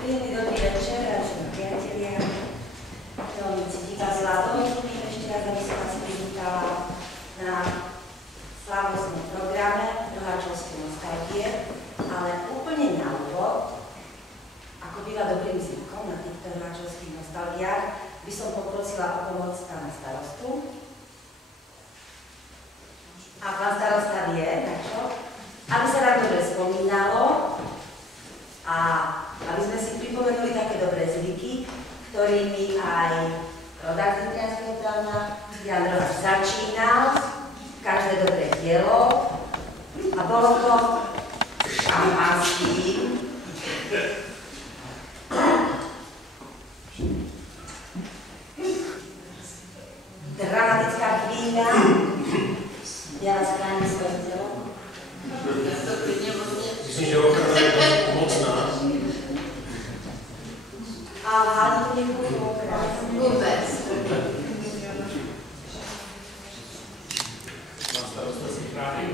Príjemný dobrý večer, vážení priatelia. Milovníci divadla, dovoľte mi ešte raz, aby som vás privítala na slávnostnom programe Roháčovskej nostalgie, ale úplne na úvod, ako býva dobrým zvykom na týchto roháčovských nostalgiách, by som poprosila o pomoc pána starostu. A pán starosta vie, na čo? Aby sa nám dobre spomínalo a aby sme si pripomenuli také dobré zvyky, ktorými aj rodák z Nitrianskeho Travna Jan Roháč začínal každé dobré dielo a bolo to šampanským. Dramatická chvíľa. Ja vás chránim svoje telo. Myslím, že ochrana je pomocná. A hádky nebudú ochránať. Vôbec. Pán starosta si chráni.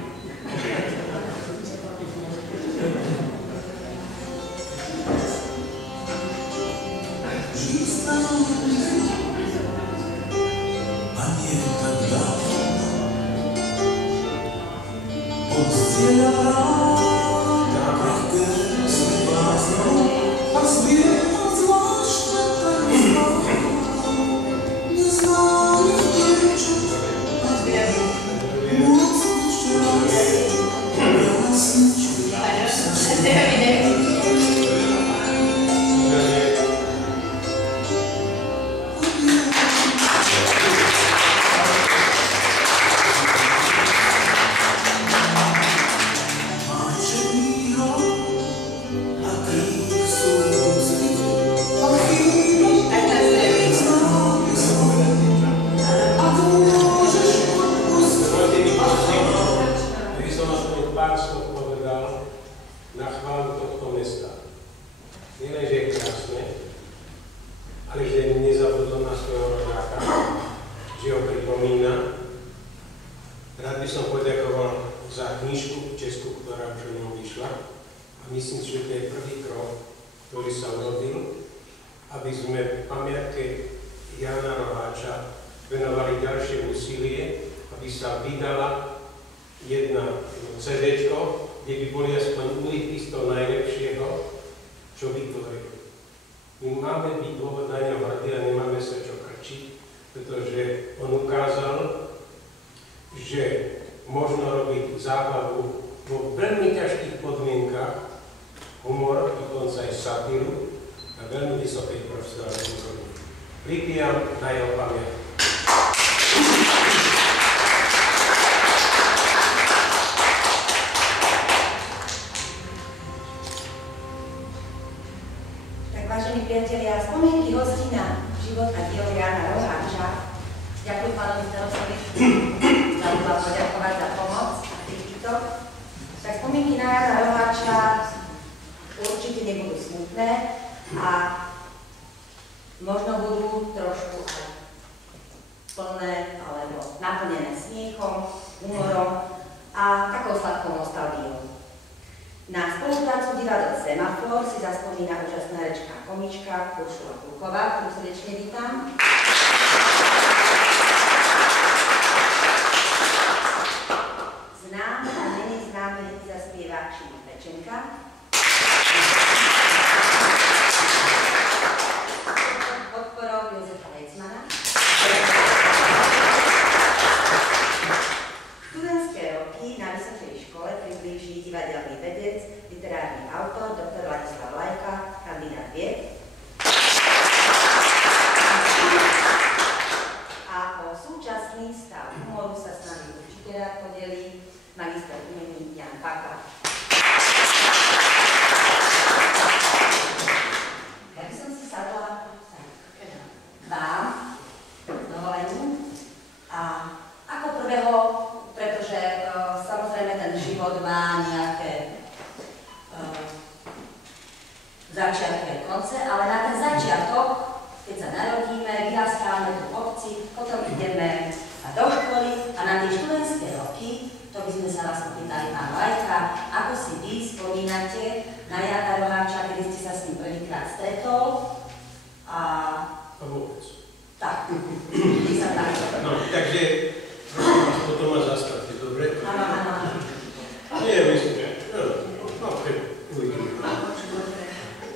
Ako si vy spomínate na Jana Roháča, kedy ste sa s ním prvýkrát stretli?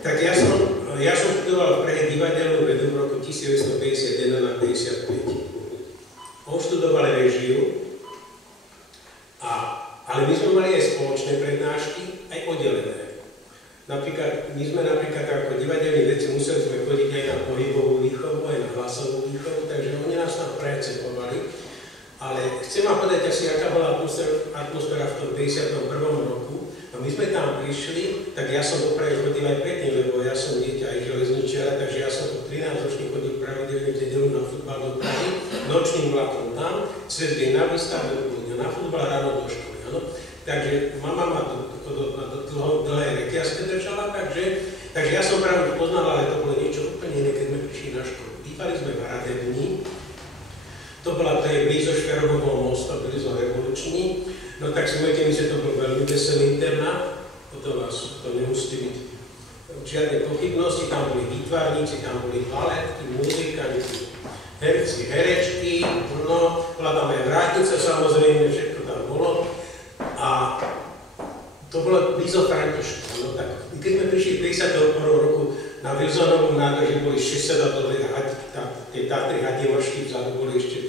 Tak ja som študoval v Prahe divadelnú vedu v roku 1951 na 55. On študoval režiu, ale my sme mali aj spoločné prednášky, aj oddelené. Napríklad, my sme ako divadelní vedci museli sme chodiť aj na pohybovú výchovu, aj na hlasovú výchovu, takže oni nás tam precepovali. Ale chcem vám povedať asi, aká bola atmosféra v tom 51. roku. A my sme tam prišli, tak ja som do Prahy chodil aj predtým, lebo ja som dieťa aj železničiara, takže ja som po 13 ročný chodil pravidelne v nedeľu na futbal do Prahy, nočným vlakom tam, cez deň na výstavu, na futbal, ráno do školy. Ano? Takže mama ma do dlhé reťazke držala, takže ja som práve poznal, ale to bolo niečo úplne iné, keď sme prišli na školu. Bývali sme v Radebni. To bola blízo Šperogovho mosta, blízo Revoluční. No tak si môžete myslieť, to bol veľmi veselý internát. Potom vás to nemusí byť žiadne pochybnosti. Tam boli výtvarníci, tam boli baletky, muzikanti, herci, herečky. No, bola tam aj vrátnica, samozrejme, všetko tam bolo. A to bolo blízo Františka. No tak, keď sme prišli v 51. roku na Wilsonovú nádrž, boli 6 dole tie Tatry Hadivošky, vzadu boli ešte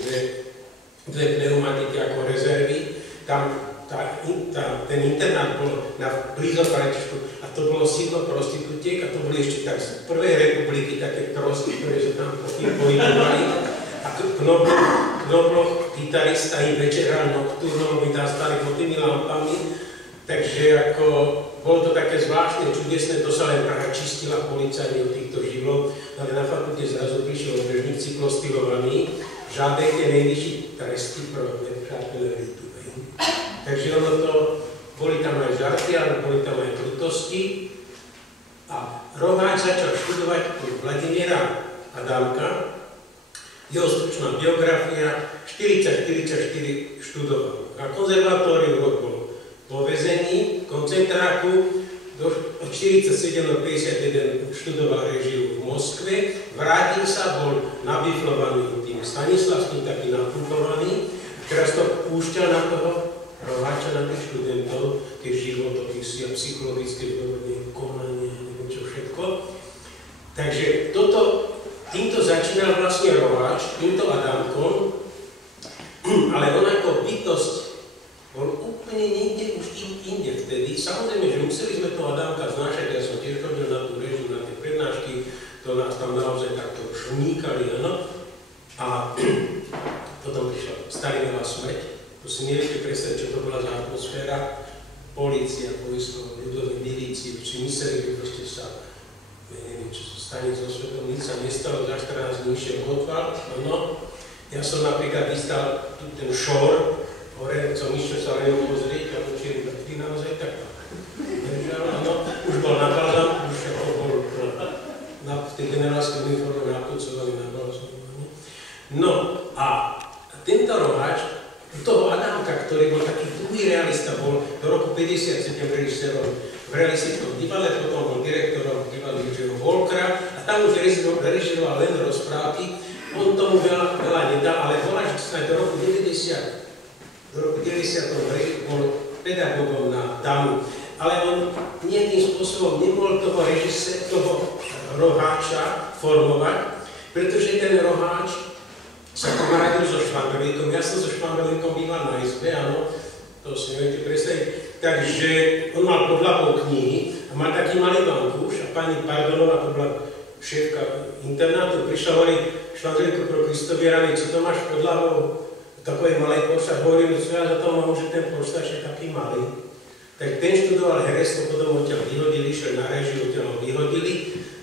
dve pneumatiky ako rezervy. Tam ten internát bol na blízo Františku a to bolo sídlo prostitútiek a to boli ešte tak z prvej republiky také trosky, ktoré sa tam pohybovali. A Knobloch, gitarista, im večer hral nocturno, my tam stali pod tými lampami. Takže ako bolo to také zvláštne, čudesné, to sa len Praha čistila policajmi od týchto živlov, ale na fakulte zrazu prišiel obežník cyklostilovaný, žádejte nejvyšší tresty pro nepřáteleritu. Takže ono to, boli tam aj žarty, ale boli tam aj krutosti. A Roháč začal študovať od Vladimíra Adámka, jeho stručná biografia, 40-44 študoval. Na konzervatóriu rok bol vo väzení, koncentráku, od 47 do 51 študoval režiu v Moskve, vrátil sa, bol nabiflovaný tým Stanislavským, taký napumpovaný, teraz to púšťal na toho Roháča, na tých študentov, tie životopisy a psychologické dôvodne, konanie, neviem čo všetko. Takže týmto začínal vlastne Roháč, týmto Adámkom, ale on ako bytosť bol úplne niekde už inde vtedy. Samozrejme, že museli sme toho Adámka znášať, ja som tiež chodil na tú režiu, na tie prednášky, to nás tam naozaj takto šmíkali, áno. A potom prišla Stalinová smrť. To si neviete predstaviť, čo to bola za atmosféra. Polícia, vojsko, ľudové milície, či mysleli, že proste sa, neviem, čo sa stane so svetom, nič sa nestalo, za 14 dní išiel Gotwald, no. Ja som napríklad vystal ten šor, hore, co Mišo sa len pozrieť, a učili vrtky naozaj tak držal, no. Už bol na balzám, už bol v tej generálskej uniforme napucovaný na balzám. No a tento Roháč, toho Adámka, ktorý bol taký druhý realista, bol do roku 57 režisérom v realistickom divadle, potom bol direktorom divadla Jiřího Volkra a tam už režiroval len rozprávky. On tomu veľa nedal, ale bol až do roku 90. bol pedagógom na damu. Ale on nejakým spôsobom nemohol toho Roháča formovať, pretože ten Roháč sa kamarádil so Švamberlíkom. Ja som so Švamberlíkom býval na izbe, áno, to si neviete predstaviť. Takže on mal pod hlavou knihy a mal taký malý vankúš a pani Pardonová, to bola šéfka internátu, prišla hovorí Švamberlíku pro Kristovi rany, co to máš pod hlavou takovej malej pošta, hovorím, čo ja za to mám, že ten poštač je taký malý. Tak ten študoval herectvo, potom odtiaľ vyhodili, išiel na režiu, odtiaľ vyhodili.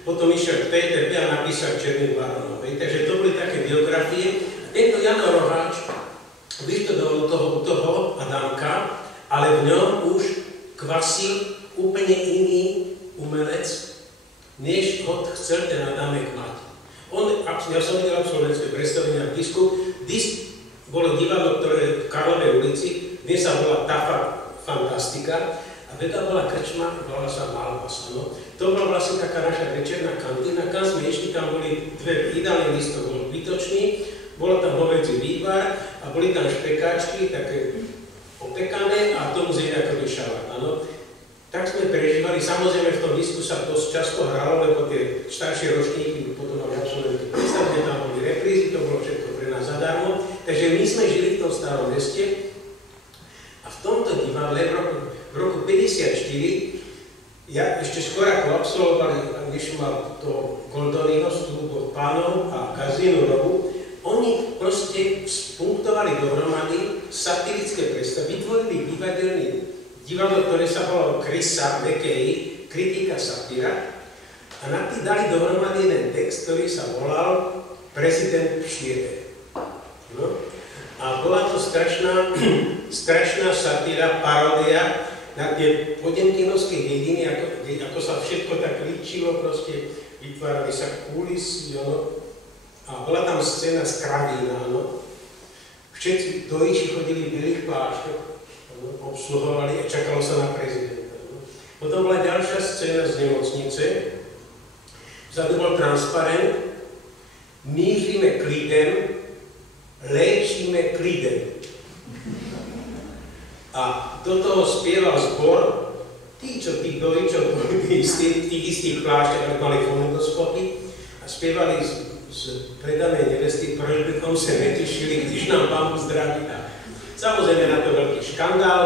Potom išiel k PTP a napísal Černý baronov. Takže to boli také biografie. Tento Jano Roháč vyštudoval toho Adámka, ale v ňom už kvasil úplne iný umelec, než ho chcel ten Adámek mať. Ja som videl absolventské predstavenie na disku. Disk bolo divadlo, ktoré v Karlovej ulici, dnes sa volá Tafa Fantastika, a veda bola krčma, volala sa Malvas. No. To bola vlastne taká naša večerná kantína, kam sme išli, tam boli dve ideálne listok, bol bytočný, bolo tam hovedzí vývar a boli tam špekáčky, také opekané a tomu zjedakový šalát. No. tak sme prežívali, samozrejme v tom disku sa dosť často hralo, lebo tie staršie ročníky potom mali absolútne predstavenie, tam boli reprízy, to bolo všetko pre nás zadarmo, takže my sme žili v tom starom meste a v tomto divadle v roku 54, ja ešte skôr ako absolvovali, když mal to Goldonyho Stúb Pánov a Kazínu Rovu, oni proste spunktovali dohromady satirické predstavy, vytvorili divadlo, ktoré sa volalo Krysa, Mekej, kritika satíra, a na tým dali dohromady jeden text, ktorý sa volal Prezident Šiebe. No? A bola to strašná satíra, paródia na tie potemkinovské dediny, ako sa všetko tak líčilo, proste vytvárali sa kulisy, a bola tam scéna z Kravína, no. Všetci dojiči chodili v bielých plášťoch, obsluhovali a čakalo sa na prezidenta. No. Potom bola ďalšia scéna z nemocnice, vzadu bol transparent, mířime klidem, léčíme klidem. A do toho spieval zbor, tí dojičov, tých istých plášťach, mali fonendoskopy a spievali z predanej nevesty, proč bychom se netěšili, když nám Pán zdraví. Samozrejme na to veľký škandál,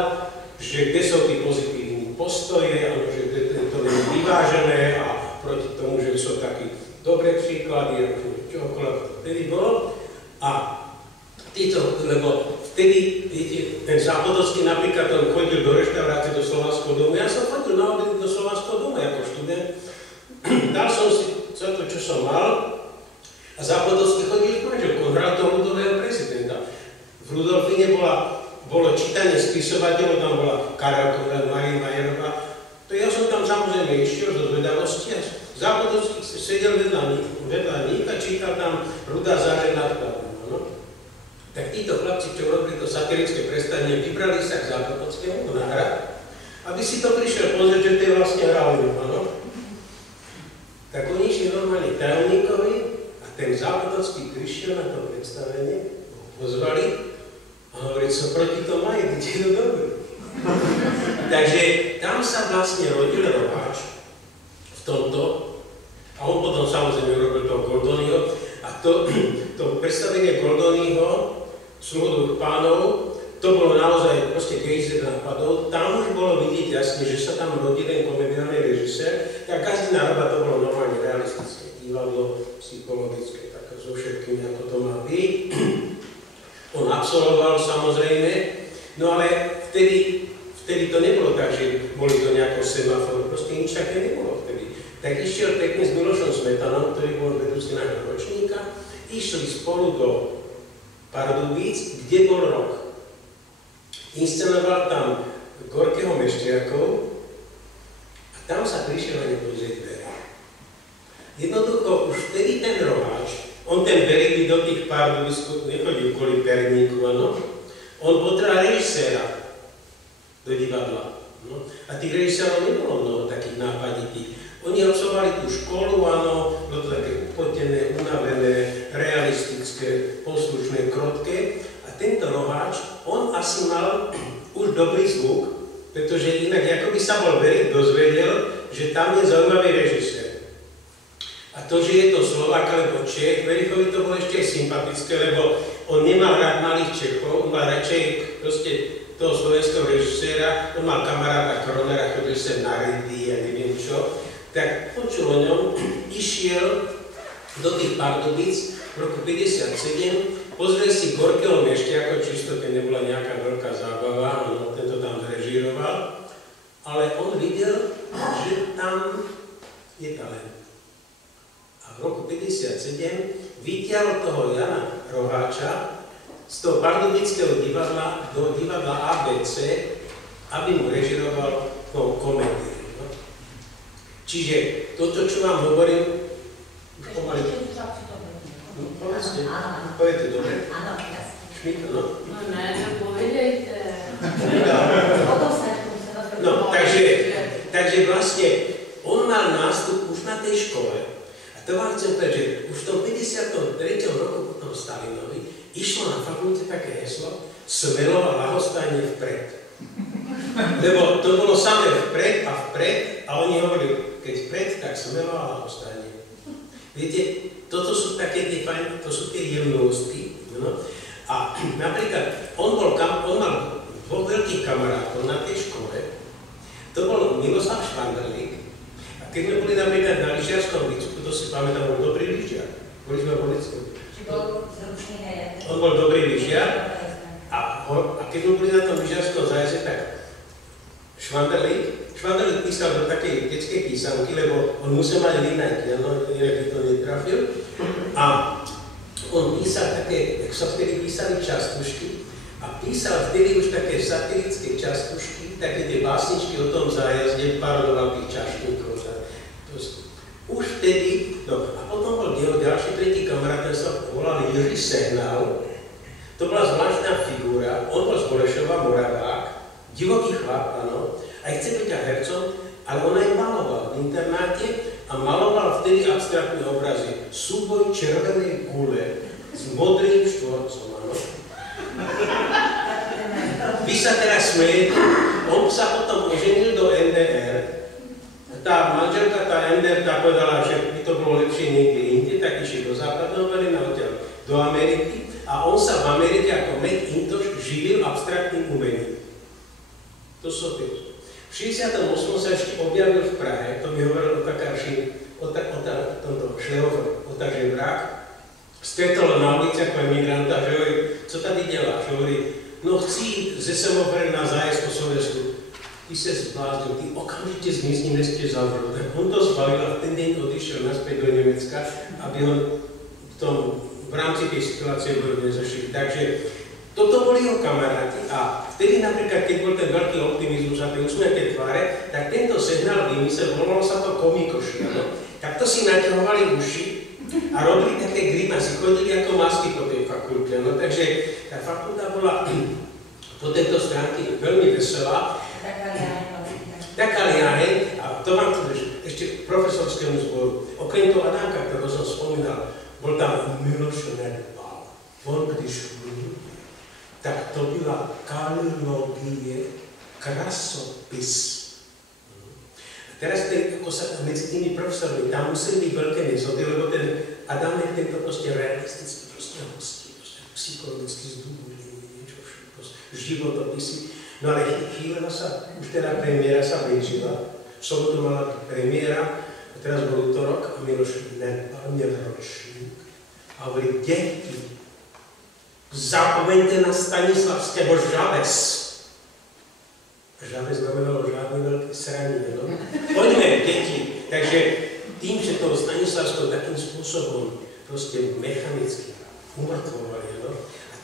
že kde sú tí pozitívni postoje, alebo že to nie je vyvážené a proti tomu, že sú takí dobré príklady, čokoľvek to vtedy bolo. A títo, lebo vtedy, viete, ten Zápotocký napríklad, on chodil do reštaurácie do Slovanského domu, ja som chodil na obedy do Slovanského domu ako študent, dal som si celé to, čo som mal, a Zápotocký chodil s manželkou, hral toho ľudového prezidenta. V Rudolfine bolo čítanie spisovateľov, tam bola Karel Konrad, Marie Majerová. To ja som tam samozrejme išiel zo zvedavosti a Zápotocký sedel vedľa nich a čítal tam Rudá záreň nad Kladom. No? Tak títo chlapci, čo robili to satirické predstavenie, vybrali sa k Zápotockému na hrad, aby si to prišiel pozrieť, že to je vlastne hravný. No? Tak oni išli normálne tajomníkovi a ten Zápotocký prišiel na to predstavenie, pozvali a hovorí, co proti tomu majú, keď je to dobré. Takže tam sa vlastne rodil Roháč v tomto a on potom samozrejme urobil toho Goldonyho a to predstavenie Goldonyho, Sluhodových Pánov, to bolo naozaj proste gejzer nápadov. Tam už bolo vidieť jasne, že sa tam rodil ten komediálny režisér. Tak Kazína Roba to bolo normálne realistické divadlo, psychologické, také so všetkým, ako to má byť. On absolvoval samozrejme, no ale vtedy to nebolo tak, že boli to nejako semafory, proste nič také nebolo vtedy. Tak išiel pekne s Milošom Smetanom, ktorý bol vedúci nášho ročníka, išli spolu do Pardubíc, kde bol rok. Inscenoval tam Gorkého Meštriakov a tam sa prišiel na ne pozrieť Berík. Jednoducho už vtedy ten Roháč, on ten Berík do tých Pardubíc nechodil kvôli perníku, áno. On potreboval režiséra do divadla. No. A tých režisérov nebolo mnoho takých nápaditých. Oni absolvovali tú školu, áno, bolo to také upotené, unavené, realistické, poslušné, krotké. A tento Roháč, on asi mal už dobrý zvuk, pretože inak ako by sa bol Berík dozvedel, že tam je zaujímavý režisér. A to, že je to Slovák alebo Čech, Beríkovi to bolo ešte sympatické, lebo on nemal rád malých Čechov, on mal radšej proste toho slovenského režiséra, on mal kamaráta Kronera, chodil sem na Redy a neviem čo, tak počul o ňom, išiel do tých Pardubíc v roku 57, pozrel si Gorkého Meštriaka, čisto keď nebola nejaká veľká zábava, on tento tam režíroval, ale on videl, že tam je talent. A v roku 57 vytiahol toho Jana Roháča z toho pardubického divadla do divadla ABC, aby mu režiroval komédiu. No? Čiže toto, čo vám hovorím, už pomaly... No, povedzte dobre. Áno, jasne. Šmita, no? No ne, to povedejte. No, takže vlastne on mal nástup už na tej škole. A to vám chcem povedať, že už v tom 53. roku potom Stalinovi išlo na fakulte také heslo smelo a ľahostajne vpred. Lebo to bolo samé vpred a oni hovorili, keď vpred, tak smelo a ostane. Viete, toto sú také tie fajn, to sú tie jemnosti. No? A napríklad, on mal dvoch veľkých kamarátov na tej škole. To bol Miloslav Švanderlík. A keď sme boli napríklad na lyžiarskom výcviku, to si pamätám, bol dobrý lyžiar. Boli sme v Bolicku. Či bol zručný hejat? On bol dobrý lyžiar. A keď sme boli na tom lyžiarskom zájazde, tak Švanderlík písal do takej detskej písanky, lebo on musel mať linajky, inak by to netrafil. A on písal také, jak sa vtedy písali častušky, a písal vtedy už také satirické častušky, také tie básničky o tom zájazde, parodoval tých čaštníkov. Už vtedy, no a potom bol jeho ďalší tretí kamarát, ten sa volal Jiří Sehnal. To bola zvláštna figúra, on bol z Bolešova, Moravák, divoký chlap, áno, aj chce byť hercom, ale on aj maloval v internáte a maloval vtedy abstraktné obrazy. Súboj červenej gule s modrým štvorcom, áno. Vy sa teraz smejete, on sa potom oženil do NDR. Tá manželka, tá NDR, tá povedala, že by to bolo lepšie niekde inde, tak išiel do západného Berlína, odtiaľ do Ameriky a on sa v Amerike ako McIntosh živil abstraktným umením. To sú tie. V 68. sa ešte objavil v Prahe, to mi hovoril Otakar Žebrák, stretol na ulici ako emigranta, že hovorí, co tady děláš? Hovorí, no chci ze Semofren na zájezd po Sovětsku. Ty se zbláznil, ty okamžite zmizni, než tě zavřel. Tak on to zbalil a v ten deň odišiel naspäť do Nemecka, aby on v rámci tej situácie nezašli. Takže toto boli jeho kamaráti a vtedy napríklad, keď bol ten veľký optimizmus a tie usmiaté tváre, tak tento Sehnal vymyslel, volalo sa to komikoši, no? Tak to si naťahovali uši a robili také grimasy, chodili ako masky po tej fakulte, no? Takže tá fakulta bola po tejto stránke veľmi veselá. Taká liaheň, a to vám chcem ešte k profesorskému zboru. Okrem toho Adámka, ktorého som spomínal, bol tam Miloš Nedbal. On když mluví, tak to byla kalilogie, krasopis. A teraz ako sa medzi tými profesormi, tam museli byť veľké nezhody, lebo ten Adámek tento proste realisticky hostí, psychologicky zdôvodnený, niečo všetko, životopisy. No ale chvíľa sa, už teda premiéra sa blížila, v sobotu mala premiéra, a teraz bol útorok a Miloš Nedbal, nevročník, a hovorí, deti, zapomeňte na Stanislavského Žaves. Žaves znamenalo žiadne veľké sranie, no? Poďme, deti. Takže tým, že toho Stanislavského takým spôsobom proste mechanicky umrtvovali, no?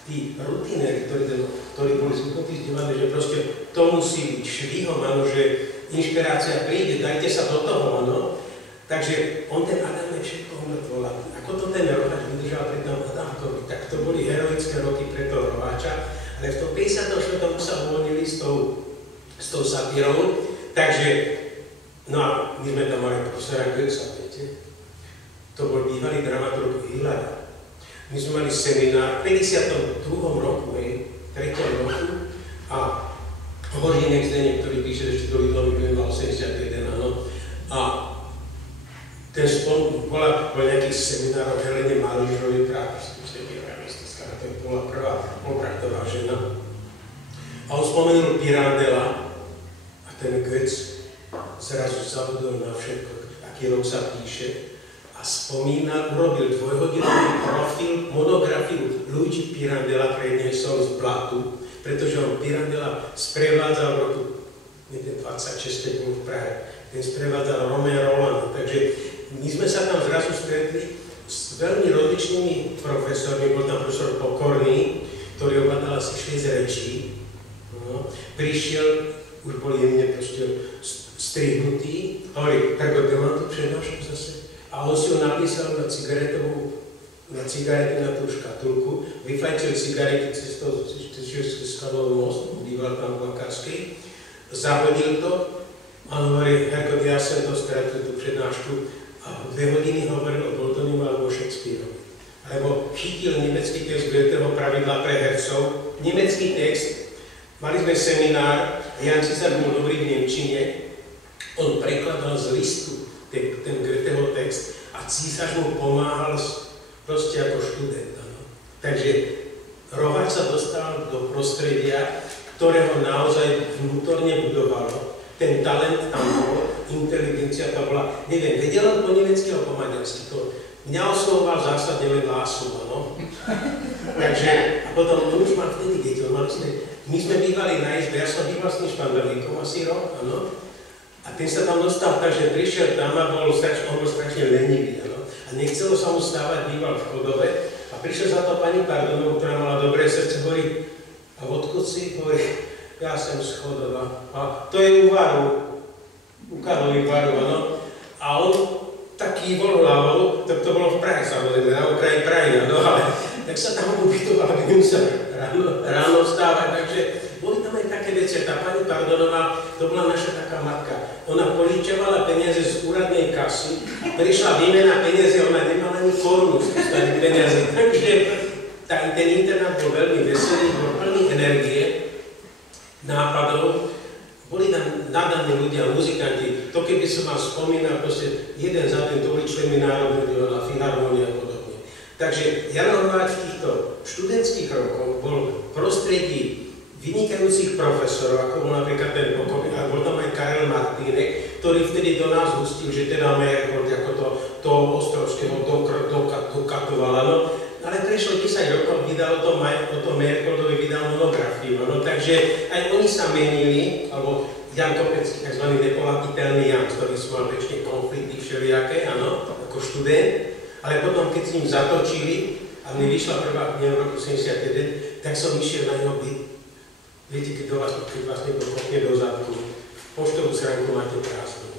Tí rutinéri, ktorí boli zvyknutí zdieľať, že proste to musí byť švihom, áno, že inšpirácia príde, dajte sa do toho, áno. Takže on ten Adámek všetko umrtvoval. Ako to ten Roháč vydržal pri tom Adámkovi, tak to boli heroické roky pre toho Roháča, ale v tom 54. sa uvoľnili s tou satírou, takže, no a my sme tam mali profesora Goetza, viete, to bol bývalý dramaturg Hillera. My sme mali seminár v 52. roku, 3. roku a Hořínek Zdeněk, ktorý píše ešte do Lidlovi, mal 81, áno. A ten bol nejaký seminár o Helene Malížovej práve, realistická, to bola prvá polprachtová žena. A on spomenul Pirandela a ten Goetz zrazu zabudol na všetko, aký rok sa píše. A spomínal, urobil dvojhodinový profil, monografiu Luigi Pirandela, predniesol z Blatu, pretože on Pirandela sprevádzal v roku 26. bol v Prahe, ten sprevádzal Romeo Rolanda, takže my sme sa tam zrazu stretli s veľmi rozličnými profesormi, bol tam profesor Pokorný, ktorý ovládal asi 6 rečí, no, prišiel, už bol jemne proste strihnutý, hovorí, tak kde mám tu prednášku zase? A on si ho napísal na cigaretu na tú škatulku, vyfajčil cigarety cez Skalovú most, býval tam v Lakarskej, zahodil to a hovorí, Herko, ja som to stretol, tú prednášku a 2 hodiny hovoril o Boltonimu alebo o Shakespeareovi. Lebo chytil nemecký text Goetheho pravidla pre hercov, nemecký text Mali sme seminár, Jan Císar bol dobrý v nemčine, on prekladal z listu ten Goetheho text a císař mu pomáhal proste ako študent. No. Takže Roháč sa dostal do prostredia, ktoré ho naozaj vnútorne budovalo. Ten talent tam bol, inteligencia to bola, neviem, vedel on po nemecky alebo po maďarsky, to mňa oslovoval zásadne len Lásova, no. Takže, a potom on už mal vtedy deti, my sme bývali na izbe, ja som býval s tým Špandelíkom asi rok, áno. A ten sa tam dostal tak, že prišiel tam a on bol strašne lenivý, áno. A nechcelo sa mu stávať, býval v Chodove a prišiel za to pani Pardonová, ktorá mala dobré srdce, hovorí, a odkud si? Hovorí, ja som z Chodova. A to je u Varu, u Karlovy Varu, áno. A on taký bol hlavou, tak to bolo v Prahe, samozrejme, na okraji Prahy, no ale tak sa tam ubytoval, aby musel ráno vstávať, takže boli tam aj také veci. Tá pani Pardonová, to bola naša taká matka. Ona požičiavala peniaze z úradnej kasy, prišla výmena peniaze, ona nemala ani korunu z tých peniazy. Takže ten internát bol veľmi veselý, bol plný energie, nápadov. Boli tam nadaní ľudia, muzikanti. To keby som mal spomínal, proste jeden za ten, to boli členmi Národného divadla, Filharmónia a podobne. Takže Jan Roháč v týchto študentských rokoch bol v prostredí vynikajúcich profesorov, ako bol napríklad ten pokojný, a bol tam aj Karel Martínek, ktorý vtedy do nás hustil, že teda Merkold ako to Ostrovského dokatovala, no. Ale prešlo 10 rokov, vydal o tom Merkoldovi vydal monografiu, no. Takže aj oni sa menili, alebo Jan Kopecký, tzv. Nepolapiteľný Jan, ktorý som mal väčšie konflikty všelijaké, áno, ako študent, ale potom, keď s ním zatočili, a mne vyšla prvá kniha v roku 71, tak som išiel na jeho byt. Viete, keď vás niekto kopne do zadku, poštovú schránku máte prázdnu,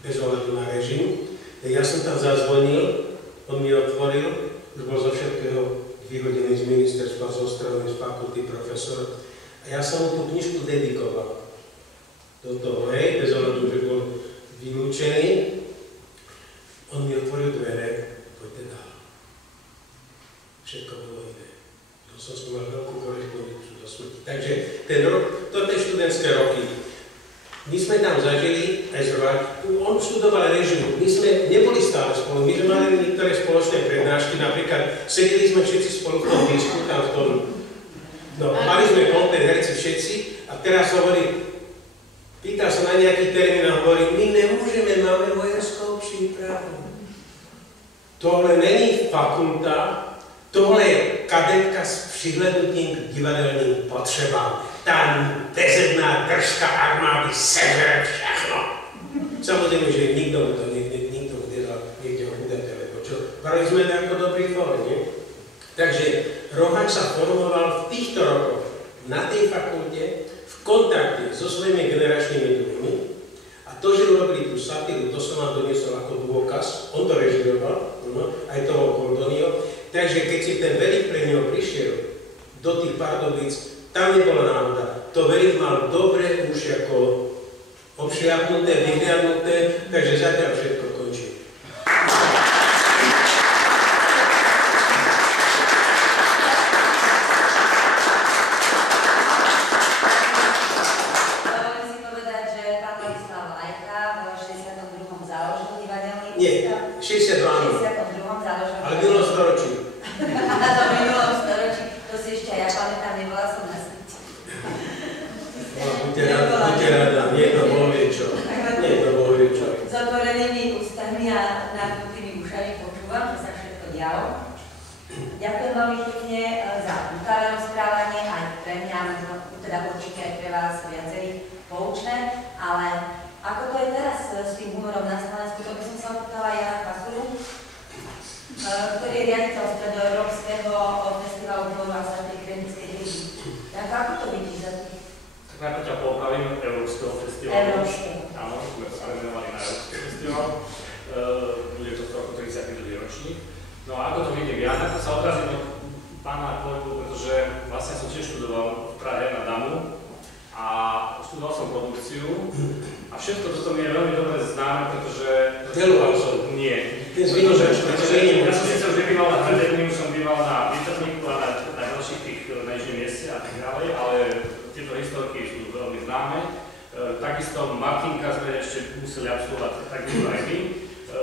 bez ohľadu na režim. Ja som tam zazvonil, on mi otvoril, už bol zo všetkého vyhodený z ministerstva, z Ostrovnej, z fakulty profesor. A ja som mu tú knižku dedikoval do toho, hej, bez ohľadu, že bol vylúčený. On mi otvoril dvere, poďte dál. Všetko bolo iné. To som s ním mal veľkú korešpondenciu do smrti. Takže ten rok, to je študentské roky. My sme tam zažili, aj zrovna, on študoval režimu, my sme neboli stále spolu, my sme mali niektoré spoločné prednášky, napríklad sedeli sme všetci spolu v tom disku, tam v tom, no, mali sme komplet herci všetci a teraz hovorí, pýtal sa na nejaký termín a hovorí, my nemôžeme, máme vojenskú prípravu. Tohle není fakulta, tohle je kadetka s přihlednutím k divadelným potřebám. Tá bezedná držka armády sežere všechno. Samozrejme, že nikto mu to nedal niekde ho udáte, lebo čo? Brali sme to ako dobrý fór, nie? Takže Roháč sa formoval v týchto rokoch na tej fakulte v kontakte so svojimi generačnými druhmi a to, že urobili tú satíru, to som vám doniesol ako dôkaz, on to režiroval, aj toho Goldonio, takže keď si ten Verík pre neho prišiel do tých Pardubic, tam nebola náhoda. To Verík mal dobre už ako obšliapnuté, vyhliadnuté, takže zatiaľ všetko končí. Dovolím si povedať, že pán Ladislav Lajka v 62. založil divadelný Nie, 62. V 62. založil. Ale v minulom storočí. To v minulom storočí, to si ešte aj ja pamätám, nebola som na svete. Buďte rada, nie to bolo čo. Nie to bolo čo. S otvorenými ústami a napnutými ušami počúvam, čo sa všetko dialo. Ďakujem veľmi pekne za útavé rozprávanie, aj pre mňa, možno teda určite aj pre vás viacerých poučné, ale ako to je teraz s tým humorom na Slovensku, to by som sa opýtala Jana Pasuru, ktorý je riaditeľ Stredoeurópskeho festivalu humoru a satiry kritickej hry. Tak ako to vidíš za tým? Najprv ťa popravím Európskeho festivalu. Európskeho. Áno, sme sa premenovali na Európsky festival. Bude to v roku 32. ročník. No a ako to vidím? Ja najprv sa odrazím od pána kolegu, pretože vlastne som tiež študoval v Prahe na DAMu a študoval som produkciu a všetko toto mi je veľmi dobre známe, pretože... Deloval som. Nie. Pretože ja som síce už nebýval na Hradebníku, som býval na Vietrníku a na ďalších tých najnižších mieste a tak ďalej, ale tieto tak aj my.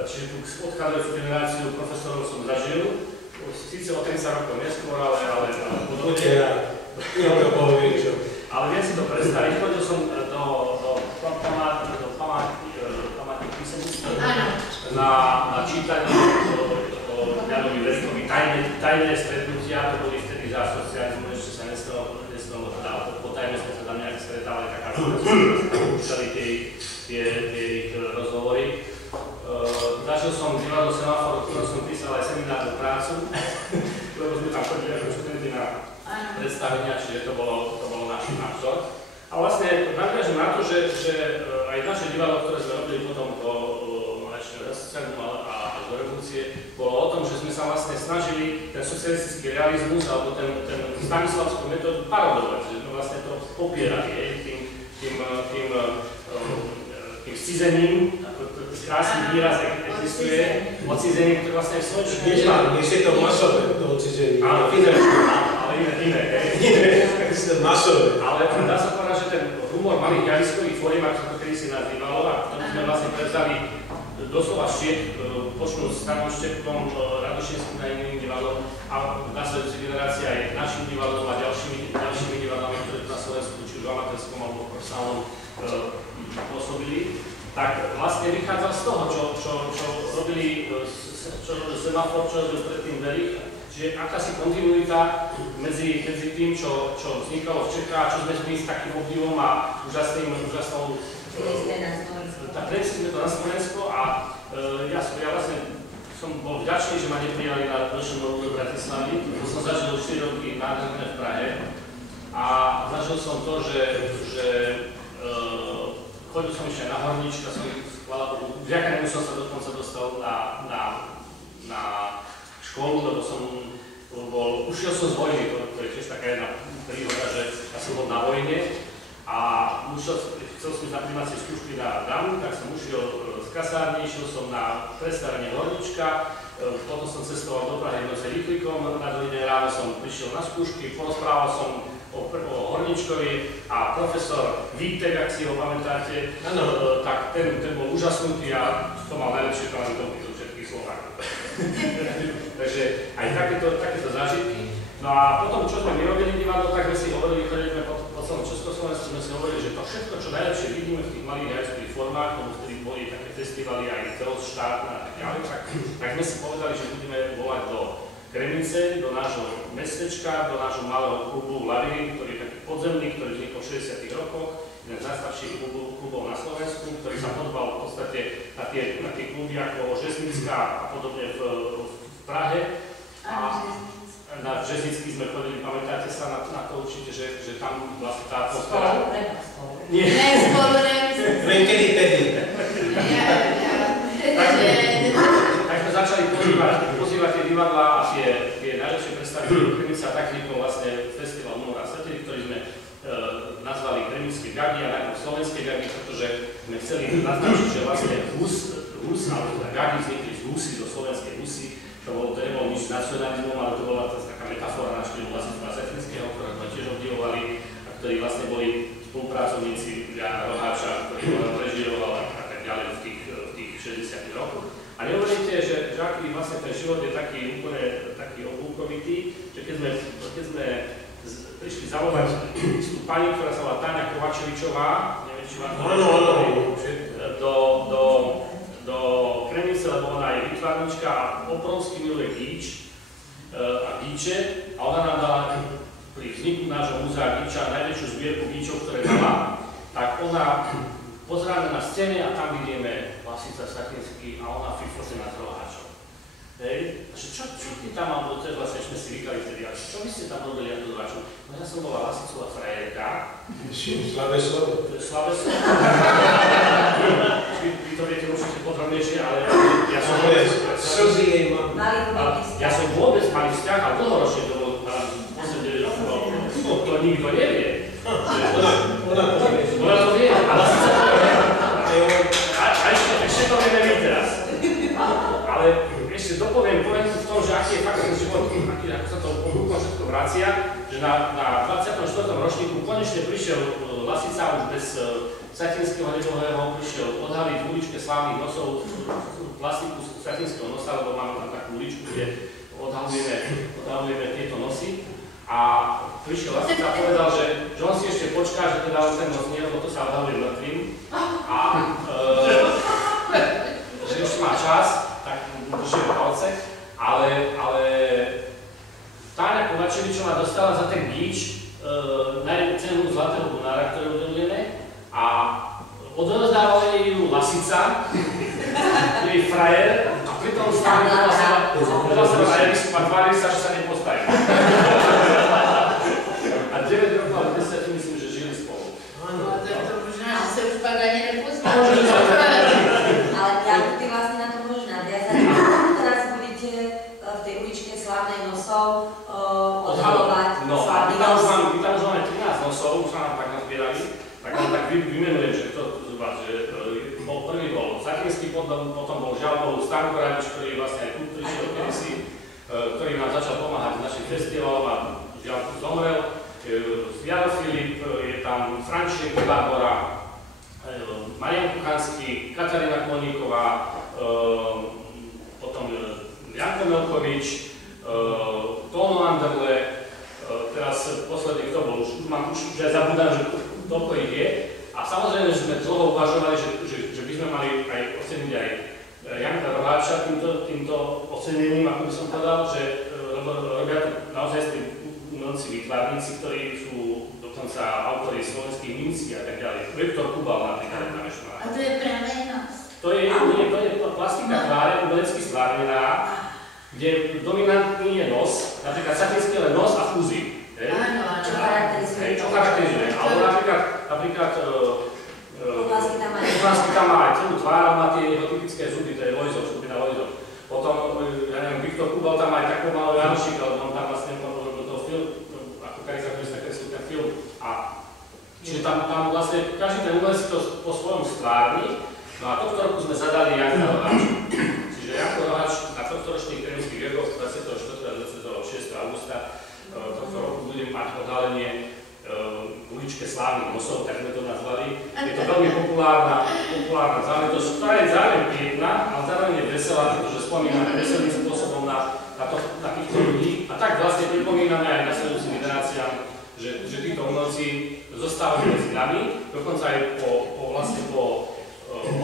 Čiže tú odchádzajúcu generáciu profesorov som zažil. Síce o 30 rokov neskôr, ale podobne. Ale viem si to predstaviť. Chodil som do památnych písemníctv na čítanie o Janovi Verikovi, tajné stretnutia, to boli vtedy za socializmu, ešte sa nestalo, teda po tajme sme sa tam nejak stretávali, taká púšťali tie ich rozhovory. Zažil som divadlo Semafor, o ktorom som písal aj seminárnu prácu, lebo sme tam chodili ako študenti na predstavenia, čiže to bolo náš vzor. A vlastne nadviažem na to, že aj naše divadlo, ktoré sme robili potom ešte socializmu a do revolúcie, bolo o tom, že sme sa vlastne snažili ten socialistický realizmus alebo ten stanislavskú metódu parodovať, že sme vlastne to popierali tým scizením, krásny výraz existuje, odcizením, ktoré vlastne v svojom Dnes je to masové, to odcizenie. Áno, ale iné. Masové. Ale dá sa povedať, že ten humor malých javiskových foriem, ako sa to kedysi nazývalo, a to sme vlastne prevzali doslova počnú s Stanom Štepkom, Radošinským a iným divadlom a nasledujúci generácia aj našim divadlom a ďalšími divadlami, ktoré tu na Slovensku, či už v amatérskom alebo profesionálnom pôsobili, tak vlastne vychádzal z toho, čo robili Semafor, čo robil predtým Verich, čiže akási kontinuita medzi tým, čo vznikalo v Čechách, čo sme s takým obdivom a úžasnou prenesli sme to na Slovensko a ja vlastne som bol vďačný, že ma neprijali na Ročnú do Bratislavy, lebo som zažil 4 roky nádherné v Prahe a zažil som to, že chodil som ešte na Hornička, chvála Bohu, vďaka nemu som sa dokonca dostal na školu, lebo ušiel som z vojny, to je tiež taká jedna príhoda, že ja som bol na vojne a chcel som ísť na prijímacie skúšky na DAM, tak som ušiel z kasárny, išiel som na predstavenie Hornička, potom som cestoval do Prahy noce rýchlikom, na druhý deň ráno som prišiel na skúšky, porozprával som o Horničkovi a profesor Vítek, ak si ho pamätáte, tak ten bol úžasnutý a to mal najlepšie talentovky do všetkých Slovákov. Takže aj takéto zážitky. No a potom, čo sme my robili divadlo, tak sme si hovorili, chodili sme po celom Československu, sme si hovorili, že to všetko, čo najlepšie vidíme v tých malých javických formách, lebo vtedy boli také festivaly aj celoštátne a tak ďalej, tak sme si povedali, že budeme volať do Kremnice, do nášho mestečka, do nášho malého klubu Labyrint, ktorý je taký podzemný, ktorý vznikol v 60. rokoch, jeden z najstarších klubov na Slovensku, ktorý sa podobal v podstate na tie kluby ako Žesnická a podobne v Prahe. Na Žesnický sme chodili, pamätáte sa na to určite, že tam vlastne tá atmosféra... Nie. Len kedy. Tak sme začali pozývať tie divadlá a tie najlepšie predstavy do Kremnice a tak vznikol vlastne festival Humor a satíry, ktorý sme nazvali Kremnické gagy a najprv Slovenské gagy, pretože sme chceli naznačiť, že vlastne hus alebo gagy vznikli z husy, zo slovenskej husy. To nebolo nič s nacionalizmom, ale to bola taká metafora na štýlu Vlastislava Zetlinského, ktorého sme tiež obdivovali a ktorí vlastne boli spolupracovníci Jana Roháča, ktorý ho režiroval a tak ďalej v tých 60 rokoch. A neuveríte, že aký vlastne ten život je taký úplne taký oblúkovitý, že keď sme prišli zavolať tú pani, ktorá sa volá Táňa Kovačevičová, neviem, či vám do Kremnice, lebo ona je výtvarnička a obrovsky miluje gíč a gíče a ona nám dala pri vzniku nášho múzea gíča najväčšiu zbierku gíčov, ktoré mala, tak ona pozráme na scéne a tam vidíme Vlastislav Satinský a ona fifose na Roháčov. Hej, čo ty tam mám, to je vlastne, sme si vykali vtedy, ale čo by ste tam robili ako Roháčov? No ja som bola Vlasticová frajerka. Slabé slovo. Slabé slovo. Vy to viete určite podrobnejšie, ale ja som ja som vôbec mali vzťah a dlhoročne to bolo 8-9 rokov, to nikto nevie. Ona to vie, ale sice to vie. A ešte to vieme my teraz. Ale ešte poviem v tom, že aký je fakt ten život, ako sa to po všetko informácia, že na 24. ročníku konečne prišiel Lasica už bez Satinského nebohého, prišiel odhaliť v uličke slávnych nosov plastiku Satinského nosa, lebo máme tam takú uličku, kde odhalujeme tieto nosy. A prišiel Lasica a povedal, že on si ešte počká, že teda ten nos nie, lebo to sa odhaluje mŕtvým. A že ešte má čas, tak držíme palce. Ale Táňa Kovačevičová dostala za ten gíč cenu Zlatého bunára, ktoré udelujeme. A odrozdával jej ju Lasica, jej frajer, a pritom stále povedal sa na javisku a tvári sa, že sa nepostaví. A 9 rokov a 10 myslím, že žili spolu. No, to je to možná, že sa už pak ani nepoznali. Ale ako ty vlastne na to môžeš nadviazať? Teraz budete v tej uličke Slávnej nosov odhalovať slávny nos. My tam už máme 13 nosov, už sa nám tak nazbierali. Tak vymenujem, že to zhruba, že prvý bol Satinský, potom bol Žalbov Stanko Radič, ktorý vlastne aj tu prišiel kedysi, ktorý nám začal pomáhať s našim festivalom a žiaľ tu zomrel. Jaro Filip, je tam František Barbora, Marian Kuchanský, Katarína Kloníková, potom Janko Melkovič, Tóno Anderle, teraz posledný, kto bol, už aj zabudám, že toľko ich je. A samozrejme, že sme dlho uvažovali, že by sme mali aj oceniť aj Janka Roháča týmto ocenením, ako by som povedal, že robia to naozaj tí umelci výtvarníci, ktorí sú dokonca autori slovenských mincí a tak ďalej. Viktor Kubal napríklad tam ešte má. A to je práve nos. To je plastika tváre, umelecky stvárnená, kde dominantný je nos, napríklad Satinský len nos a fúzy. Áno, Čo charakterizuje? Čo charakterizuje. Alebo napríklad Oblásky tam má aj celú tvár, má tie jeho typické zuby, to je Lojzo, skupina Lojzo. Potom, ja neviem, Viktor Kubal tam má aj takú malú Janošík, ale on tam vlastne do toho filmu, ako karizatorista kreslil ten film. A čiže tam vlastne každý ten umelec si to po svojom stvárni. No a tohto roku sme zadali Janka Roháča. Čiže Janko Roháč na tohtoročných kremských viekoch 24. a 26. augusta tohto roku budeme mať odhalenie v uličke slávnych nosov, tak sme to nazvali. Je to veľmi populárna záležitosť, ktorá je zároveň pekná, ale zároveň je veselá, pretože spomíname veselým spôsobom na takýchto ľudí. A tak vlastne pripomíname aj nasledujúcim generáciám, že títo umelci zostávajú medzi nami. Dokonca aj po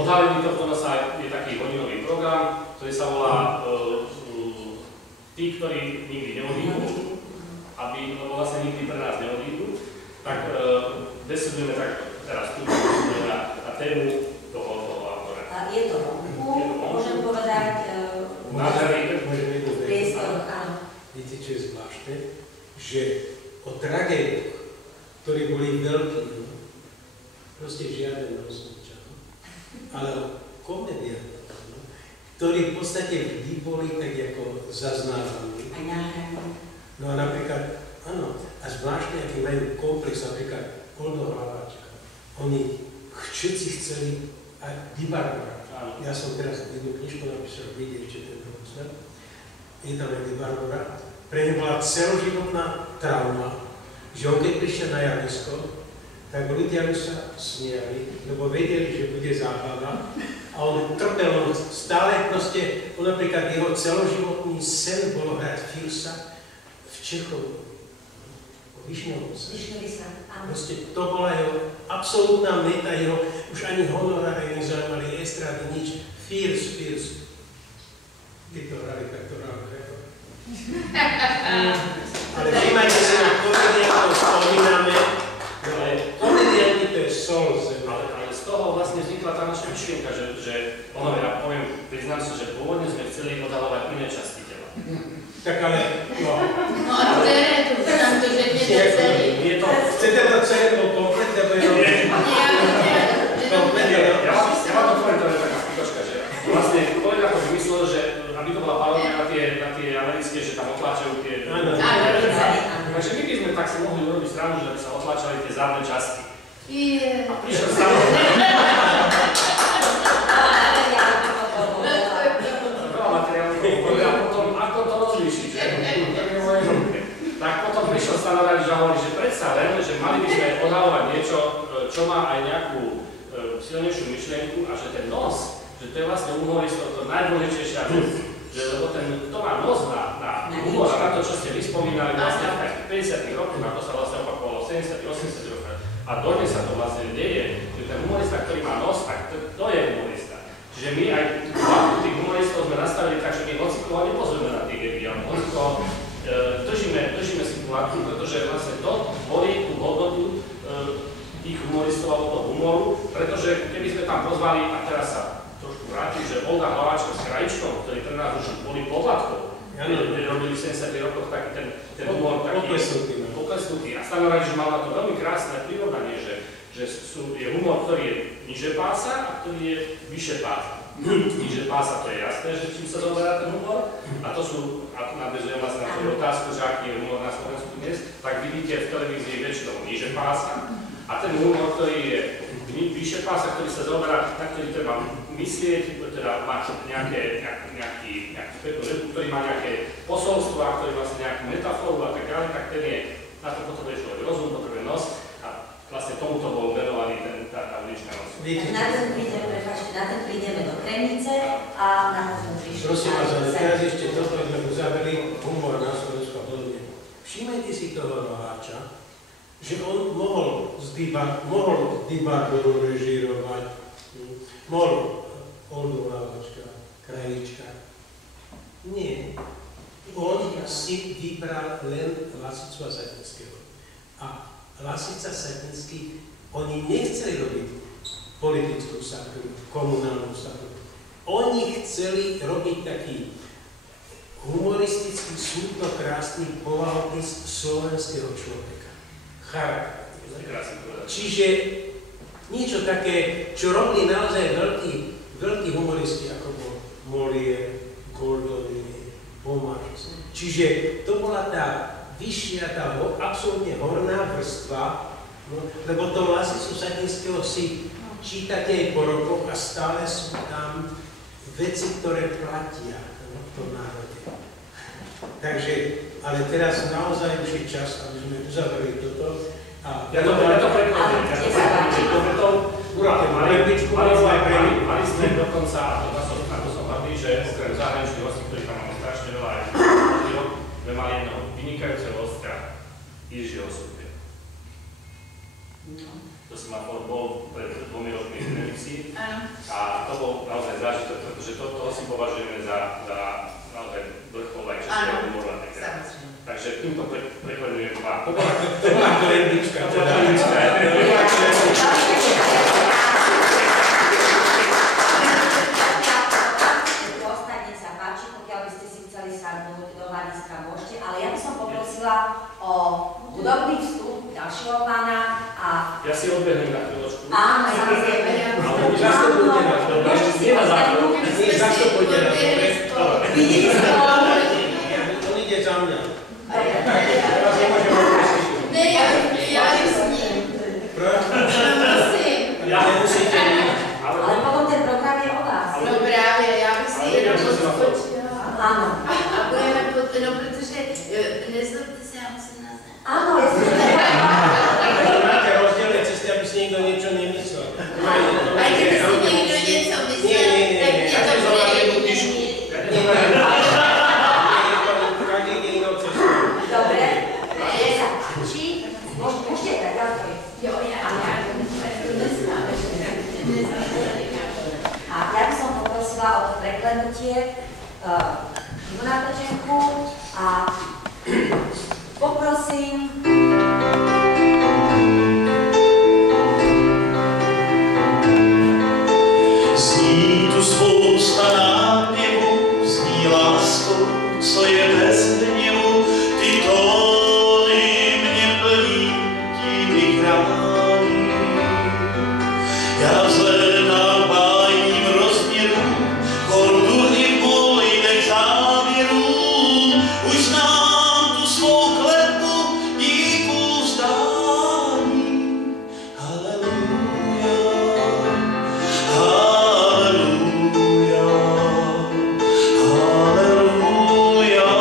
odhalení tohto nosa je taký hodinový program, ktorý sa volá Tí, ktorí nikdy neodídu, lebo vlastne nikdy pre nás neodídu, tak decidujeme takto teraz tu na tému toho autora. A je to vonku, môžem povedať priestor, áno. Viete, čo je zvláštne? Že o tragédiách, ktorí boli veľkí, proste žiaden rozhodčan, ale o komediách, ktorí v podstate vždy boli tak ako zaznávaní. Aj náhradní. No a napríklad, áno, a zvláštne, aký majú komplex, napríklad Oldo Hlaváčka. Oni všetci chceli aj Di Barbara. Ja som teraz jednu knižku napísal, vidieť, čo ten profesor. Je tam aj Di Barbara. Pre ne bola celoživotná trauma, že on keď prišiel na javisko, tak ľudia už sa smiali, lebo vedeli, že bude zábava. A on trpel, on stále proste, on napríklad jeho celoživotný sen bolo hrať Filsa v Čechovu, o Višňovce. Proste to bola jeho absolútna meta, jeho už ani honoráre nezaujímali, estrády, nič. Firs. Keď to hrali, tak to hrali. Ale všimajte si na komediákov spomíname, komediáky to je sol zem. Ale z toho vlastne vznikla tá naša myšlienka, že ono, ja poviem, priznám sa, že pôvodne sme chceli odhalovať iné časti tela. Tak ale, No a ktoré tu tam to, že nie to celý. chcete to celé bol komplet, lebo je Ja vám to poviem, to je taká skúška, že vlastne kolega to vymyslel, že aby to bola paródia na tie americké, že tam otláčajú tie... Takže my by sme tak si mohli urobiť stranu, že by sa otláčali tie zadné časti. A prišiel samozrejme. Veľa materiálov, a potom ako to rozlíšiť, že? Tak potom Stano Radič hovorí, že predsa len, že mali by sme odhalovať niečo, čo má aj nejakú silnejšiu myšlienku a že ten nos, že to je vlastne u humoristov to najdôležitejšia vec. Lebo ten, kto má nos na humor a na to, čo ste vyspomínali vlastne v 50. rokoch, na to sa vlastne opakovalo 70. 80. rokov a dodnes sa to vlastne deje, že ten humorista, ktorý má nos, tak to je humorista. Čiže my aj tých humoristov sme nastavili tak, že my hocikoho nepozrieme na tých geniálnych, hocikoho držíme si tú látku, pretože vlastne to tvorí tú hodnotu tých humoristov alebo toho humoru, pretože keby sme tam pozvali, a teraz sa trošku vrátim, že Olga Hlaváčka s Krajičkou, ktorí pre nás už boli podvladkou, keď robili v 70. rokoch taký ten humor taký poklesnutý. A Stano Radič mal na to veľmi krásne prirovnanie, že je humor, ktorý je nižšie pása a ktorý je vyššie pása. Nižšie pása, to je jasné, že čím sa zoberá ten humor. A to sú, a tu nadvezujem vlastne na tvoju otázku, že aký je humor na Slovensku dnes, tak vidíte v televízii väčšinou nižšie pása. A ten humor, ktorý je vyššie pása, ktorý sa zoberá, na ktorý treba myslieť, teda má nejaký ktorý má nejaké posolstva, ktorý má nejakú metaforu a tak ďalej, tak ten je, na to potrebuje človek rozum, potrebuje nos a vlastne tomuto bol venovaný tá uličná nos. Na ten prídeme do Kremnice a na to sme prišli. Prosím vás, ale teraz ešte toto sme uzavreli humor na Slovensku a podobne. Všimajte si toho Roháča, že on mohol Dybarboru režírovať, mohol Oldu Hlaváčka, Krajička. Nie. On si vybral len Lasicu a Satinského. A Lasica a Satinský, oni nechceli robiť politickú saturu, komunálnu saturu. Oni chceli robiť taký humoristický, súdno krásny povahovopis slovenského človeka. Charakter. Čiže niečo také, čo robili naozaj veľkí humoristi, ako bol Molière, Goldoni, Pomarz. Čiže to bola tá vyššia, tá absolútne horná vrstva, no, lebo to Lasicu Satinského si čítate aj po rokoch a stále sú tam veci, ktoré platia v tom národe. Takže, ale teraz naozaj už je čas, aby sme uzavreli toto. Ja to prekonám. Mali sme dokonca, a to som hrdý, že okrem zahraničných hostí, ktorí tam máme strašne veľa aj sme mali jedného vynikajúceho hostia, Jiřího Súbie. To som bol pred 2 rokmi v Nemci a to bol naozaj zážitok, pretože toho si považujeme za naozaj vrchol aj českého humoru a tak ďalej. Takže týmto prekladňujem vám. To bola korendička. Ostatne sa páči, pokiaľ by ste si chceli sadnúť do hľadiska, môžete, ale ja by som poprosila o hudobný vstup ďalšieho pána a... Ja si odbehnem na chvíľočku. Áno, samozrejme. Zastupujte nás, dobre? Nie na základ. Nie, zastupujte nás, dobre? Vidíte to? On ide za mňa. Ne, ja ju s ním. Prosím. Ja nemusíte nič. Ale potom ten program je o vás. No právě, já bych si jenom odskočila. Áno. A budeme potom, no protože nezlobte se, já musím na zem. Áno, ja som Máte rozdielne cesty, aby si niekto niečo nemyslel. Aj keby si niekto niečo myslel, tak mne to bude jediný. Dobre, či môžete dať ďalej. Jo, ja neznám. A ja by som poprosila o to preklenutie Natáčenku a poprosím Zní tu spousta nápěvů, zní láskou, co je bez hněvu, ty tóny mě plní tím hrání. Já vzhlédám bájným rozměrům, chordu i bojných závěrům, už znám tu svou kletbu díků vzdání. Haleluja, haleluja, haleluja.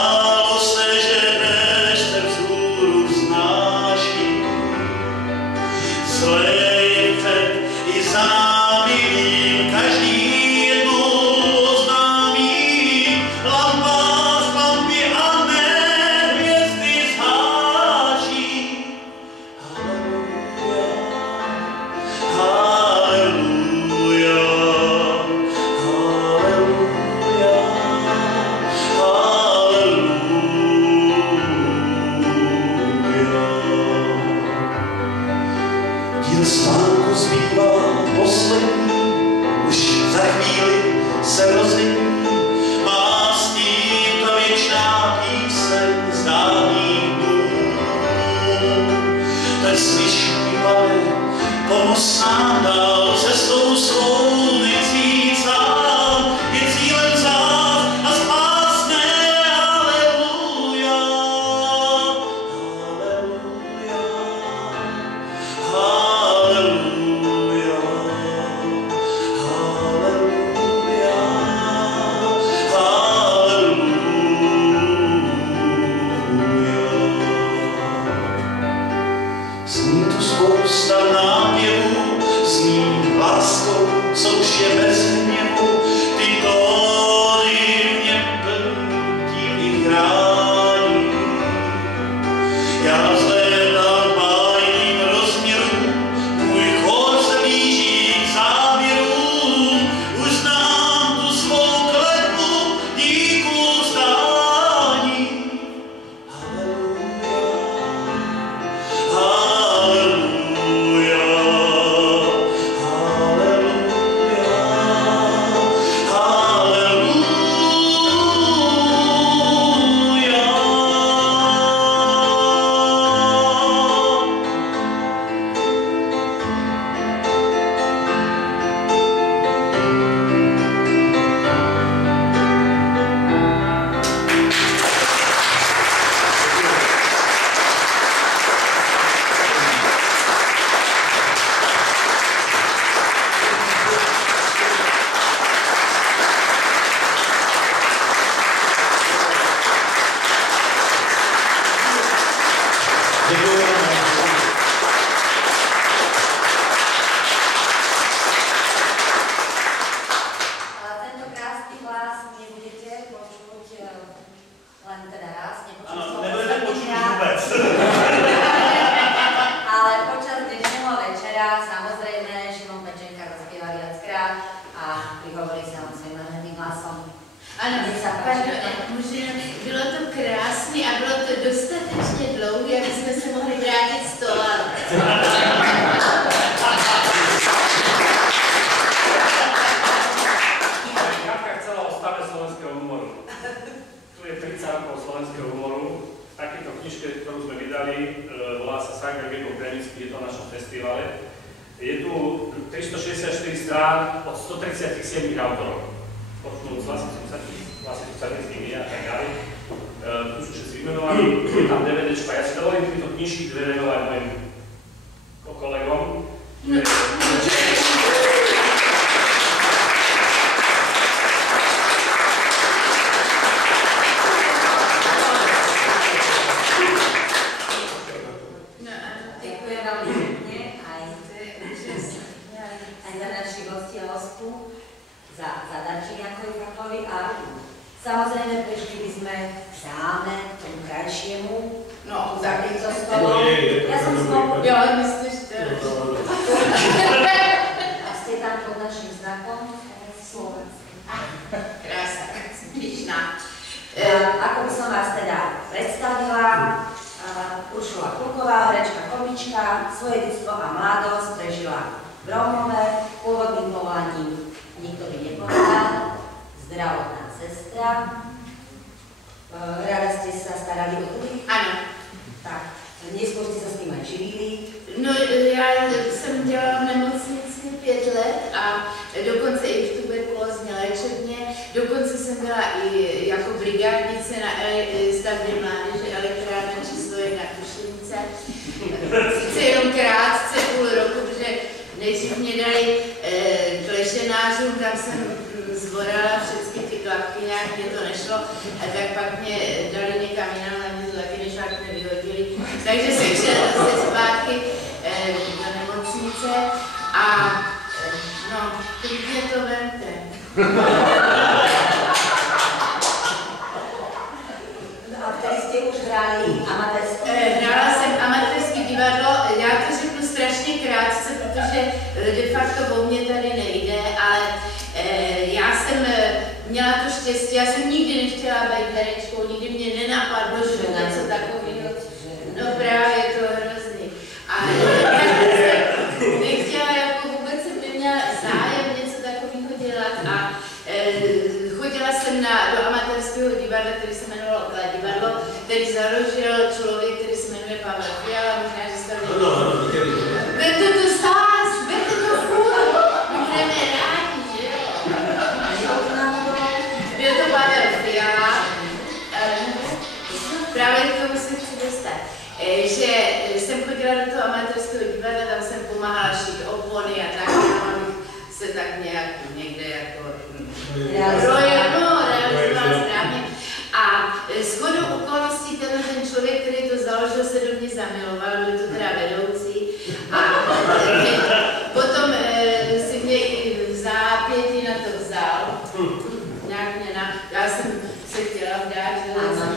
Zdálo se, že dešť se vzhůru vznáší. Zlé je před i za námi vím, každý jednou oznámí. Lampa z lampy a ne hvězdy zháží. Haleluja, haleluja, haleluja. Díl spánku zbývá poslední, už za chvíli se rozvidí. Má s tím ta věčná píseň z dávných dnů. Tak slyšný Pane, pomoz nám dál cestou svou nejít sám. Je cílem zás a spásné. Haleluja, haleluja, haleluja, haleluja, haleluja. Zní tu spousta nápěvů, zní láskou, co už je bez hněvu. Ty tóny mě plní, tím i chrání. Já zhlédám bájným rozměrům, můj chor se blíží k závěrům. Už znám tu svou kletbu, díku vzdání. Haleluja, haleluja, haleluja, haleluja. Ale tento krásny hlas nebudete počuť len teda raz, nepočuť som Nebudete počuť posledný raz. vůbec. Ale počas dnešného večera samozrejme Šimon Pečenka zaspieva viackrát a prihovorí sa len svojím nádherným hlasom. Ano, Nech sa páči. pardon, možná bylo to krásné a bylo to dostatečně dlouhé, aby jsme se mohli vrátit stolem. Krátka chcela o stave slovenského humoru. Tu je 30 rokov slovenského humoru. V takéto knižke, ktorú sme vydali, volá sa Saga Gregor Krenický, je to na našom festivale. Je tu 364 strán od 137 autorov. Počnú s Vlasicu Sadinským a tak ďalej. Tu sú všetci vymenovaní, je tam DVDčka. Ja si dovolím tieto knižky venovať mojim kolegom. No ano, Ďakujem veľmi pekne aj to je úžasné. za naši hostia Osku, za darček Jakovi a samozrejme prešli by sme dáme k tomu krajšiemu, No, za týmto stolom. Nie, Ja som dobrý. spolu, Jo, myslíš to? a ste tam pod našim znakom Slovenský. Krása, směšná. Ako by som vás teda predstavila, Uršula Kulková, herečka, komička, svoje detstvo a mladosť prežila v Romove, pôvodným povolaním nikto by nepovedal, zdravotná sestra. Rada ste sa starali o druhých? Ano. Tak, neskôr ste sa s tým aj živili. No, já jsem dělala v nemocnici 5 let a dokonce i v tuberkulózní léčebně. Dokonce jsem byla i jako brigádnice na stavbě mládeže elektrárna číslo 1 Tušenice. Sice jenom krátce, půl roku, protože nejdřív mě dali k lešenářům, tam jsem zborala všechny ty klapky, nějak mě to nešlo, a tak pak mě Takže jsem šel zase zpátky do nemocnice a no, teď mě to vemte. A tady jste už hráli amatérský? Hrála jsem amatérský divadlo, já to řeknu strašně krátce, protože de facto o mě tady nejde, ale já jsem měla to štěstí, já jsem nikdy nechtěla být herečkou, nikdy mě nenapadlo, že něco takového. No právě to hrozný. A já jsem nechtěla, jako vůbec jsem neměla zájem něco takového dělat a chodila jsem do amatérského divadla, který se jmenovalo Divadlo, který založil člověk, který se jmenuje Pavel Fiala, možná, že jste ho nevěděli. Berte to zás, berte to furt, my budeme rádi, že jo? Byl to Pavel Fiala, právě k tomu se chci dostat, že jsem chodila do toho amatérského divadla, tam jsem pomáhala šít opony a tak, abych se tak nějak někde jako realizovala správně. A shodou okolností ten člověk, který to založil, se do mě zamiloval, byl to teda vedoucí. A potom si mě i v zápětí na to vzal. Nějak mě já jsem se chtěla vdát, že jsem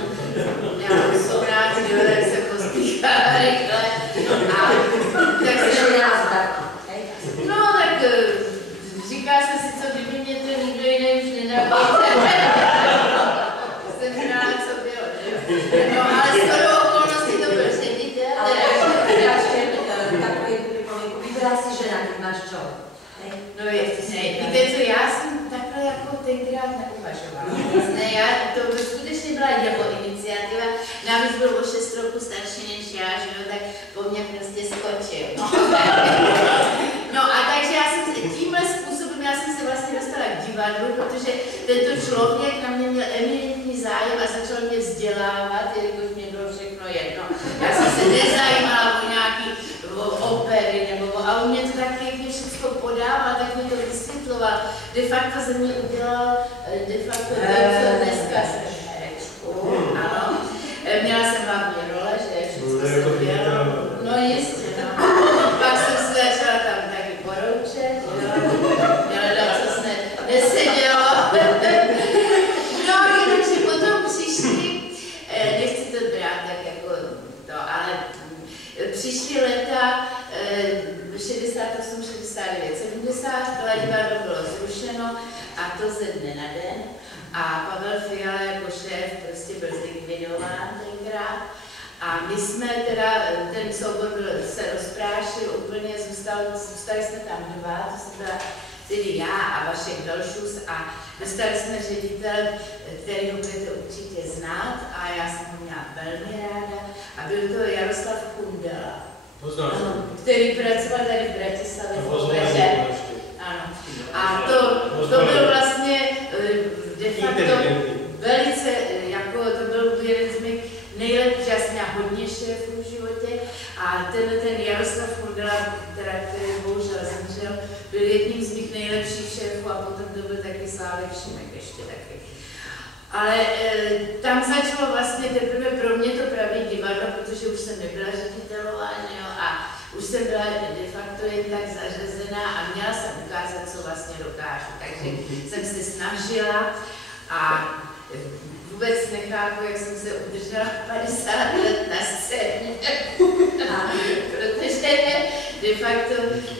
měla 18, tak jsem pospíchala rychle. A tak jsem no tak říká se si, co kdyby mě to nikdo jiný už nenabízel. Jsem hrála, co bylo, že? No ale shodou okolností to byl ředitel. Ale takový vybrala si žena, ty máš čo? No víte co, já jsem takhle jako tenkrát neuvažovala. To skutečně byla jeho iniciativa. Navíc byl o 6 roků starší než já, že jo, tak po mně prostě skočil. No a takže já jsem tímhle způsobem, já jsem se vlastně dostala k divadlu, protože tento člověk na mě měl eminentní zájem a začal mě vzdělávat, jelikož mě bylo všechno jedno. Já jsem se nezajímala o nějaký opery, a on mě to tak pěkně všechno podával, tak mi to vysvětloval. De facto ze mě udělal, dneska jsem herečkou, ano. Měla jsem hlavní role, že všechno jsem dělala. No jistě, no. Pak jsem se začala tam taky poroučet, měla co se nesedělo. No, jenomže potom přišli, nechci to brát tak jako to, ale přišly leta 68, 69, 70, divadlo bylo zrušeno a to ze dne na den. A Pavel Fiala jako šéf prostě byl zlikvidován tenkrát. A my jsme teda, ten soubor se rozprášil úplně, zůstali jsme tam dva, to jsem byla tedy já a Vašek Dalšus a dostali jsme ředitel, kterýho budete určitě znát a já jsem ho měla velmi ráda a byl to Jaroslav Kundela, který pracoval tady v Bratislavě v Opeře. Ano. A to byl vlastně de facto velice, jako to byl jeden z mých nejlepších, já jsem měla hodně šéfů v životě a ten Jaroslav Kundela, který bohužel zemřel, byl jedním z mých nejlepších šéfů a potom to byl taky Slávek Šimek ještě taky. Ale tam začalo vlastně teprve pro mě to pravý divadlo, protože už jsem nebyla ředitelová, jo, a už jsem byla de facto jen tak zařazená a měla jsem ukázat, co vlastně dokážu. Takže jsem se snažila a vůbec nechápu, jak jsem se udržela 50 let na scéně, protože de facto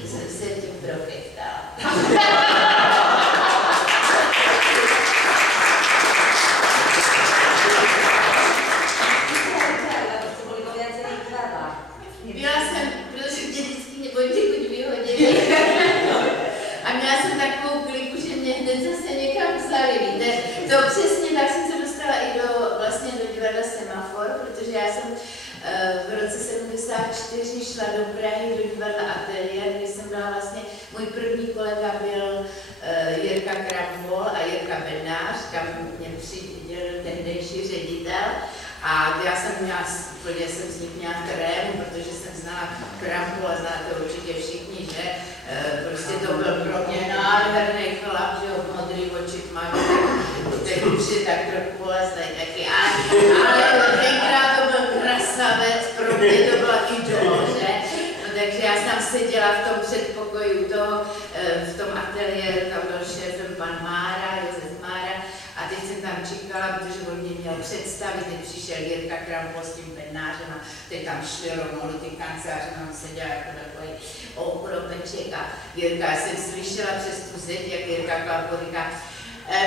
jsem se tím profitala. Byla jsem, protože mě vždycky poněkud vyhodili. A měla jsem takovou kliku, že mě hned zase někam vzali, víte. To přesně tak jsem se dostala i do divadla Semafor, protože já jsem v roce 74 šla do Prahy do divadla Atelier, kde jsem byla vlastně, můj první kolega byl Jirka Kramvol a Jirka Bednář, kam mě přidělil tehdejší ředitel. A já jsem měla, úplně jsem z nich měla trému, protože jsem znala Kramvola, znáte určitě všichni, že? Prostě to byl pro mě nádherný chlap, že ho modrý oči tmavý, tak už je tak trochu bolestnej taky. Ale tenkrát to byl krasavec, pro mě seděla v tom předpokoji v tom ateliéru, tam byl šéfem pan Mára, Josef Mára, a teď jsem tam čekala, protože on mě měl představit, teď přišel Jirka Krampol s tím pennářem a teď tam šli rovnou do ty kanceláře, tam seděla jako takový okropeček a Jirka, jsem slyšela přes tu zeď, jak Jirka Krampol říká,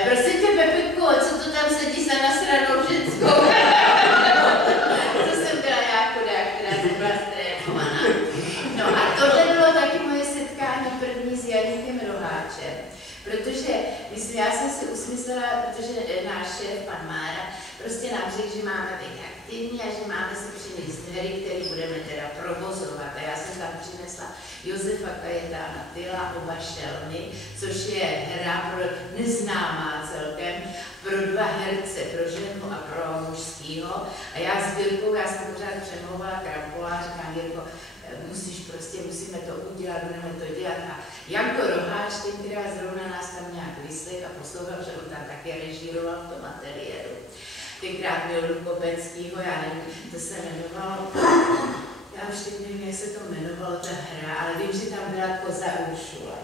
prosím tě, Pepiko, co to tam sedí za nasranou ženskou? To jsem byla já chudák, která jsem byla strémovaná. No a tohle bylo taky moje setkání první s Janíkem Roháčem. Protože já jsem si usmyslela, protože náš šéf, pan Mára, prostě nám řekl, že máme být aktivní a že máme si přinést hry, které budeme teda provozovat. A já jsem tam přinesla Josefa Kajetána Tyla, Oba šelmy, což je hra pro neznámá celkem, pro dva herce, pro ženu a pro mužskýho. A já s Jirkou, já jsem pořád přemlouvala Krampola a říkám, Jirko, musíme to udělat, budeme to dělat. A Janko Roháč, tenkrát zrovna nás tam nějak vyslech a poslouchal, že on tam také režíroval v tom ateliéru. Tenkrát měl Lukopeckýho, já nevím, to se jmenovalo, já už teď nevím, jak se to jmenovalo, ta hra, ale vím, že tam byla Koza Uršula.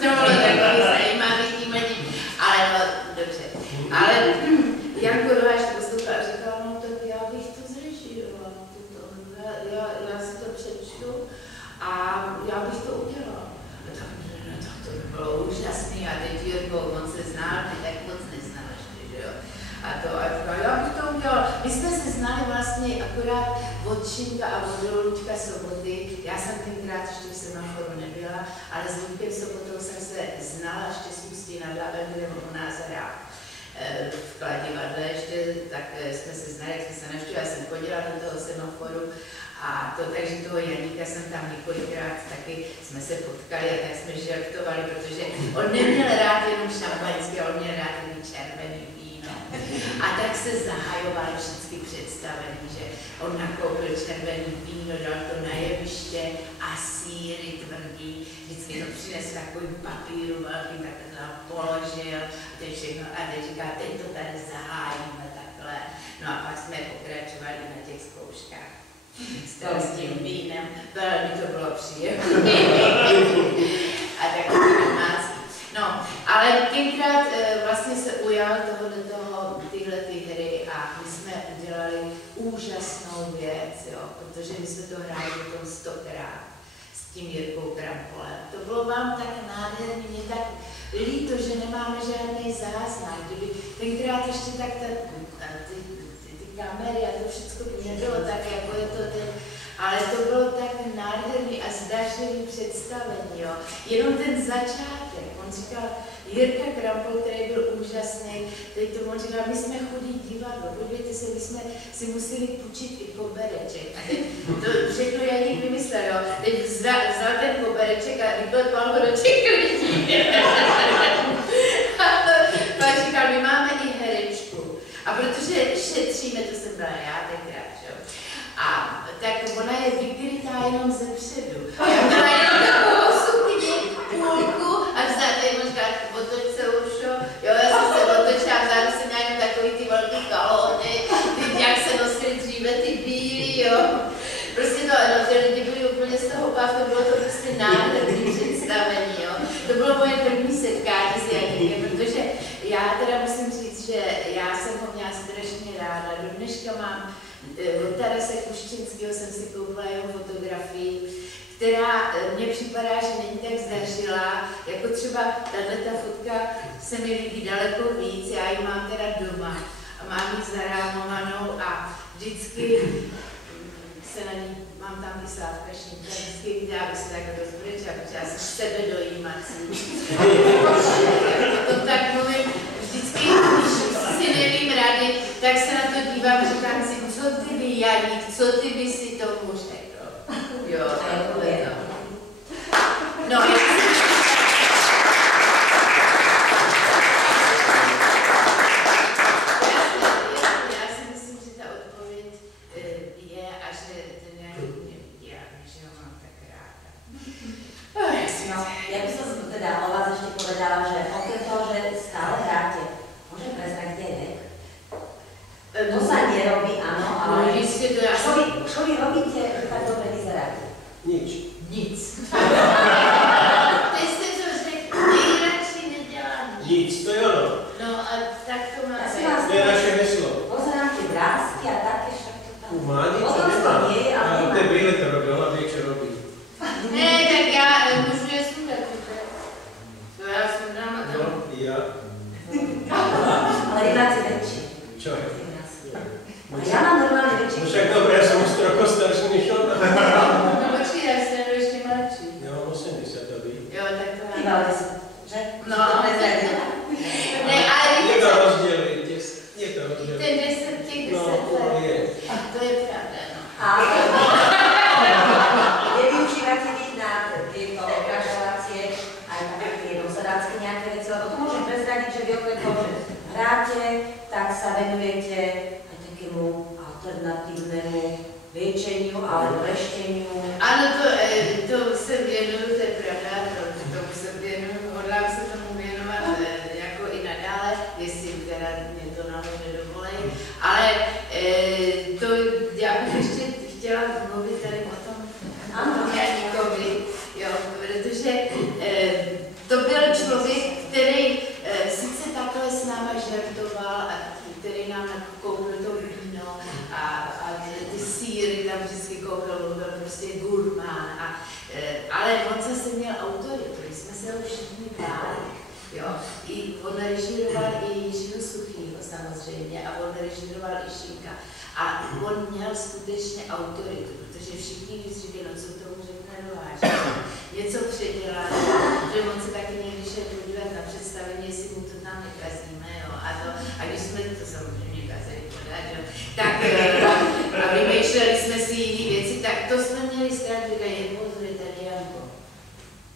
To bylo takový zajímavý tímení, ale no, dobře. Ale Janko Roháč poslouchal a říkal, no tak já bych to zrežíroval, já si to přečtu a já bych to udělal. Tak to by bylo úžasný a teď Jirko, on se znal, ty tak moc neznal ještě, že jo. A já bych to udělal. My jsme se znali vlastně akorát od Šinka a od Luďka Soboty. Já jsem tenkrát ještě v Semaforu nebyla, ale s Luďkem Sobotou jsem se znala ještě z Ústí nad Labem, kde u nás hrál v Kladivadle ještě, tak jsme se znali, jak jsme se navštívili, já jsem chodila do toho Semaforu a to, takže toho Janíka jsem tam několikrát taky jsme se potkali a tak jsme žertovali, protože on neměl rád jenom šampaňské, on měl rád jenom červený víno. A tak se zahajovali vždycky představení, že on nakoupil červený víno, dal to na jeviště a sýry tvrdý, vždycky to přinesl takový papíru velký, tak to tam položil a teď říká, teď to tady zahájíme takhle. No a pak jsme pokračovali na těch zkouškách s tím vínem, velmi to bylo příjemné. A takový domácí. No, ale tenkrát vlastně se ujal tyhle hry a my jsme udělali úžasnou věc, jo, protože my jsme to hráli potom 100krát s tím Jirkou Krampolem. To bylo vám tak nádherný, mě tak líto, že nemáme žádný záznam. Kdyby tenkrát ještě tak ty kamery a to všechno nebylo tak, jako je to teď, ale to bylo tak nádherný a zdařilý představení, jo. Jenom ten začátek, on říkal, Jirka Krampol, který byl úžasný, teď to on říkal, my jsme chudí divadlo, podívejte se, my jsme si museli půjčit i kobereček. A teď to všechno Janík vymyslel, jo. Teď vzal ten kobereček a vyklepal ho do těch lidí. A pak říkal, my máme i herečku. A protože šetříme, to jsem byla já tenkrát, jo. A tak ona je vykrytá jenom ze předu. Já byla jenom takovou sukni, půlku a vzadu je možná otoč se Uršo. Jo, já jsem se otočila, vzadu jsem měla jenom takový ty velký kalhoty, ty jak se nosily dříve ty bílý, jo. Prostě to, no, ty lidi byli úplně z toho bavit, bylo to prostě nádherný představení, jo. To bylo moje první setkání s Janíkem, protože já teda musím říct, že já jsem ho měla strašně ráda. Do dneška mám od Tarase Kuščinského jsem si koupila jeho fotografii, která mně připadá, že není tak zdařilá, jako třeba tato fotka se mi líbí daleko víc, já ji mám teda doma a mám ji zarámovanou a vždycky se na ní, mám tam i Slávka Šinka, vždycky vidí, aby se tak rozbrečela, protože já jsem sebedojímací. To tak mluvím, vždycky, když si nevím rady, tak se na to dívám, říkám si, co ty by Janík, co ty by si tomu řekl. Jo, takhle to. No, já si myslím, že ta odpověď je a že ten Janík mě vidí, že ho mám tak ráda. No, ja by som teda o vás ešte povedala, že okrem toho, že stále hráte, môžem prezrať, kde je vek? To sa nerobí, áno, ale čo vy robíte, že tak dobre vyzeráte? Nič. Nic. alternatívnemu liečeniu alebo lešteniu? Ano, to se věnuju, to je pravda, tomu se věnuju, hodlám se tomu věnovat jako i nadále, jestli teda mě to náhodou nedovolej, ale to já bych ještě chtěla mluvit tady o tom Janíkovi, jo, protože to byl člověk, který sice takhle s náma žertoval a který nám koupil to víno a ty sýry tam vždycky koupil, byl prostě gurmán, ale on zase měl autoritu, my jsme se ho všichni báli, jo, i on režíroval i Jiřího Suchýho samozřejmě a on režíroval i Šinka a on měl skutečně autoritu, protože všichni když říkali, no co tomu řekne Nováč, něco předělá, že on se taky někdy šel podívat na představení, jestli mu to tam nekazíme, jo, a když jsme to samozřejmě kazili podat, jo, tak a vymýšleli jsme si jiné věci, tak to jsme měli strach, že je pozor, tady Janko,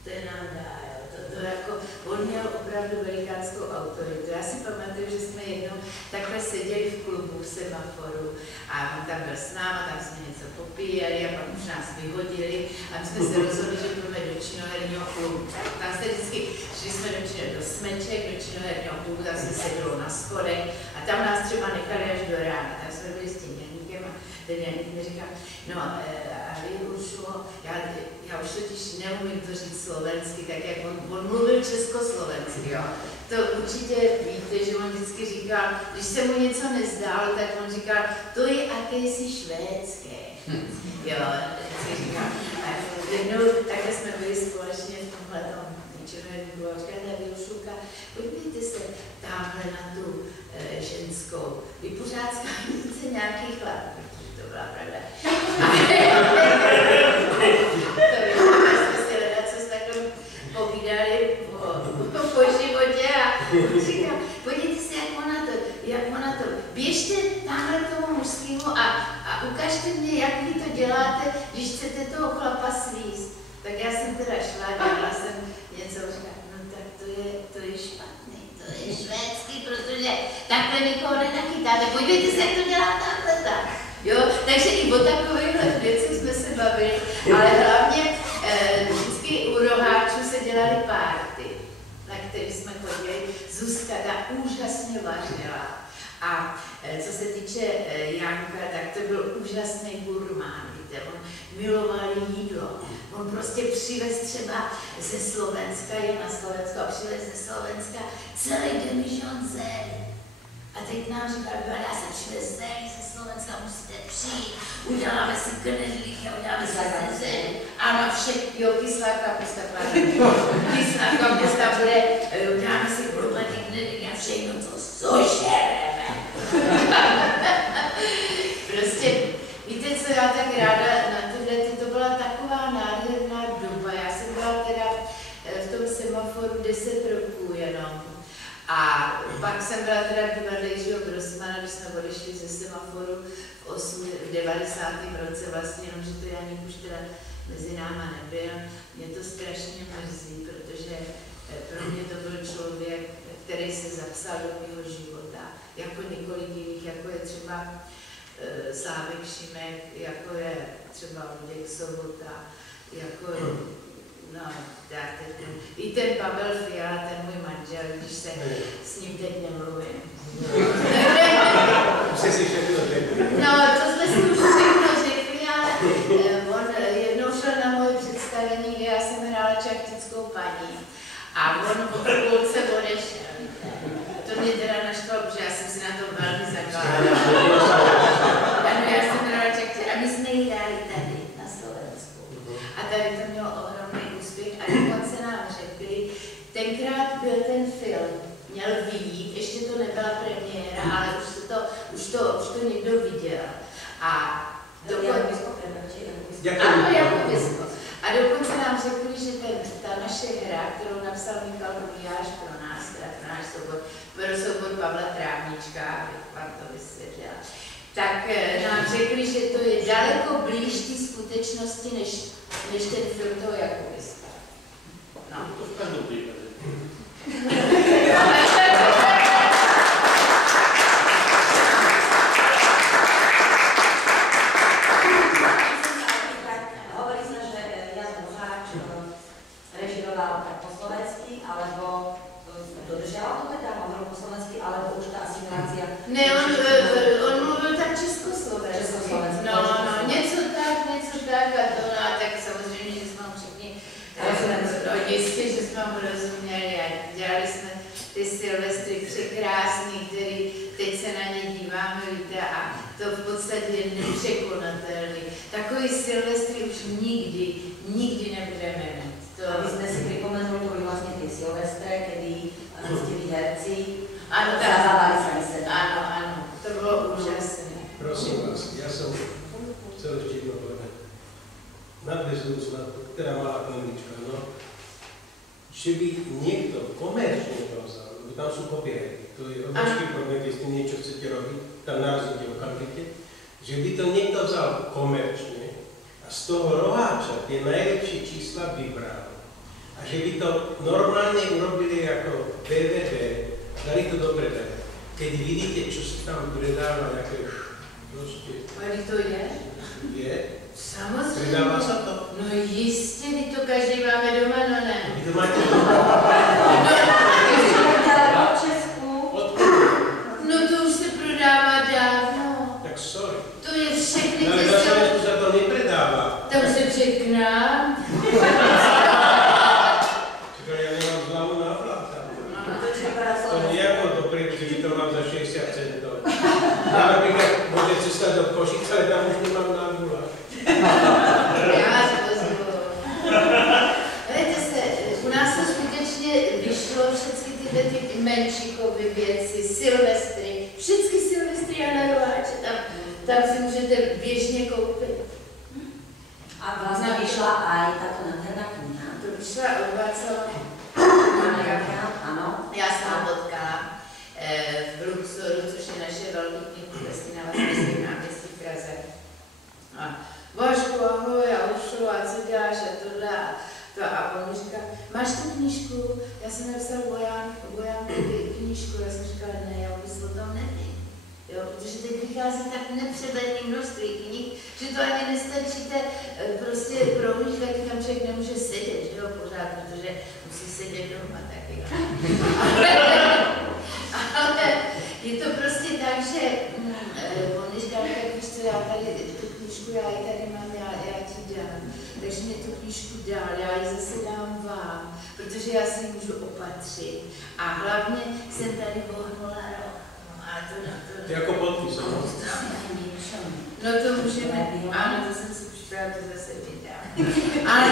to je nám dá, jo, to jako, on měl opravdu velikánskou autoritu. Já si pamatuju, že jsme jednou takhle seděli v klubu v Semaforu a on tam byl s náma, tam jsme něco popíjeli a pak už nás vyhodili a my jsme se rozhodli, že půjdeme do činoherního klubu. Tam se vždycky šli jsme do Smeček, do činoherního klubu, tam se sedělo na schodech a tam nás třeba nechali až do rána. Tam jsme byli s tím Janíkem a ten Janík mi říká, no a vy Uršulo, já už totiž neumím to říct slovensky, tak jak on mluvil československy, jo. To určitě víte, že on vždycky říkal, když se mu něco nezdálo, tak on říkal, to je akési švédské. Jo, vždycky říkal. A jednou takhle jsme byli společně v tomhletom červenýku a říkali, Uršulka, podívejte se tamhle na tu ženskou. Vy pořád skáníte nějaký chlap, protože to byla pravda. Povídali po životě a říká, podívejte se, jak ona to, běžte tamhle k tomu mužskému a ukažte mě, jak vy to děláte, když chcete toho chlapa svízt. Tak já jsem teda šla, dělala jsem něco, říkala, no tak to je špatný, to je švédský, protože takhle nikoho nenachytáte, podívejte se, jak to dělá takhle tak. Jo, takže i o takovýchhle věcech jsme se bavili, ale hlavně vždycky u roháčů se dělaly párty, na které jsme chodili. Zuzka ta úžasně vařila. A co se týče Janka, tak to byl úžasný gurmán, víte, on miloval jídlo. On prostě přivez třeba ze Slovenska, je na Slovensku a přivez ze Slovenska celý demižon zelí. A teď nám říkal, já jsem přivez zelí ze Slovenska, musíte přijít, uděláme si knedlík a uděláme si zelí. Ano, všech, jo, kyslá kapusta, kyslá kapusta bude, uděláme si chlupaný knedlík a všechno, co sožereme. Prostě, víte, co já tak ráda na tyhle, to byla taková nádherná doba. Já jsem byla teda v tom Semaforu 10 roků jenom. A pak jsem byla teda v divadle Jiřího Grossmana, když jsme odešli ze Semaforu v 90. roce vlastně, jenomže to Janík už teda mezi náma nebyl. Mě to strašně mrzí, protože pro mě to byl člověk, který se zapsal do mého života, jako několik jiných, jako je třeba Slávek Šimek, jako je třeba Luděk Sobota, jako no, i ten Pavel Fiala, ten můj manžel, když se s ním teď nemluvím. No, to jsme si už všechno řekli, ale on jednou šel na moje představení, kde já jsem hrála čachtickou paní. A on po půlce odešel. To mě teda naštvalo, protože já jsem si na to velmi zakládala. Ano, já jsem hrála čachtickou a my jsme ji hráli tady na Slovensku. A tady to mělo ohromný úspěch a dokonce nám řekli, tenkrát byl ten film, měl vyjít, ještě to nebyla premiéra, ale už to někdo viděl. A ano, jako Vysko. A dokonce nám řekli, že ta naše hra, kterou napsal Michal Kuliáš pro nás, teda pro náš soubor, pro soubor Pavla Trávnička, abych vám to vysvětlila, tak nám řekli, že to je daleko blíž té skutečnosti, než ten film toho Jakubiska. No. To v každém případě. to v podstatě je nepřekonatelný. Takový Silvestry už nikdy nebudeme mít. Aby sme si pripomenuli, to boli vlastne tie Silvestre, kedy ste vy herci zabávali sa mi seba. Áno, to bylo úžasné. Prosím vás, ja som chcel ešte jedno povedať. Nadväzujúc na to, teda malá knižka, no. Že by niekto komerčne to vzal, lebo tam sú copyrighty, to je obrovský problém, keď s tým niečo chcete robiť, tam narazíte okamžite, že by to niekto vzal komerčne a z toho roháča tie najlepšie čísla vybral. A že by to normálne urobili ako DVD, dali to do predaja. Keď vidíte, čo sa tam predáva, nejaké proste... Ale to je? Je. Samozřejmě. Predává sa to? No jistě, my to každý máme doma, no ne. Vy to máte doma? Od Česku. No to už se prodává dávno. Tak sorry. To je všechny Ale ty na Slovensku sa to nepredává. tam se překnám. Čiže ja nemám zľavu na vláta. To čeká To nejako dopredu, že by to mám za 60 centov. Ja napríklad môžem cestať do Košice, ale tam už nemám na vlát. Já vás pozvu. Víte se, u nás to skutečně vyšlo všechny tyhle ty Menšikovy věci, Silvestry, všechny Silvestry a Narováče, tam si můžete běžně koupit. A vlastne vyšla aj táto nádherná kniha. To vyšla od Václava. Áno. Já jsem ho potkala v Luxoru, což je naše velký knihkupectví na Václavském náměstí v Praze. A Vašku, ahoj, a Ušo, a co děláš, a tohle, a to. A on mi říká, máš tu knížku? Já jsem napsal Vojánkovi knížku, já jsem říkala, ne, já vůbec o tom nevím. Jo, protože teď vychází tak nepřeberné množství knih, že to ani nestačíte prostě prohlížet, tam člověk nemůže sedět, že jo, pořád, protože musí sedět doma taky. Ale je to prostě tak, že on mi říká, tak víš co, já tady tu knížku, já ji tady mám, já ti dám. Takže mě tu knížku dál, já ji zase dám vám, protože já si ji můžu opatřit. A hlavně jsem tady vohnula rok. To je ako podpis, no? No to můžeme, ano, to jsem si připravila, to zase vydám. Ale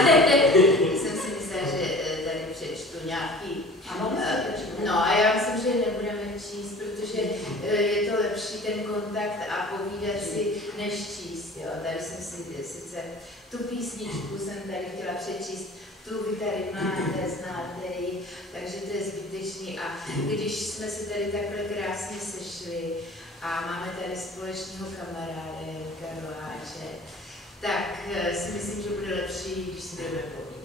jsem si myslela, že tady přečtu nějaký. No a já myslím, že nebudeme číst, protože je to lepší ten kontakt a povídat si, než číst. Jo. Tady jsem si sice tu písničku jsem tady chtěla přečíst, tu vy tady máte, znáte ji, takže to je zbytečný. A když jsme se tady takhle krásně sešli a máme tady společného kamaráda Karláče, tak si myslím, že bude lepší, když si budeme povídat.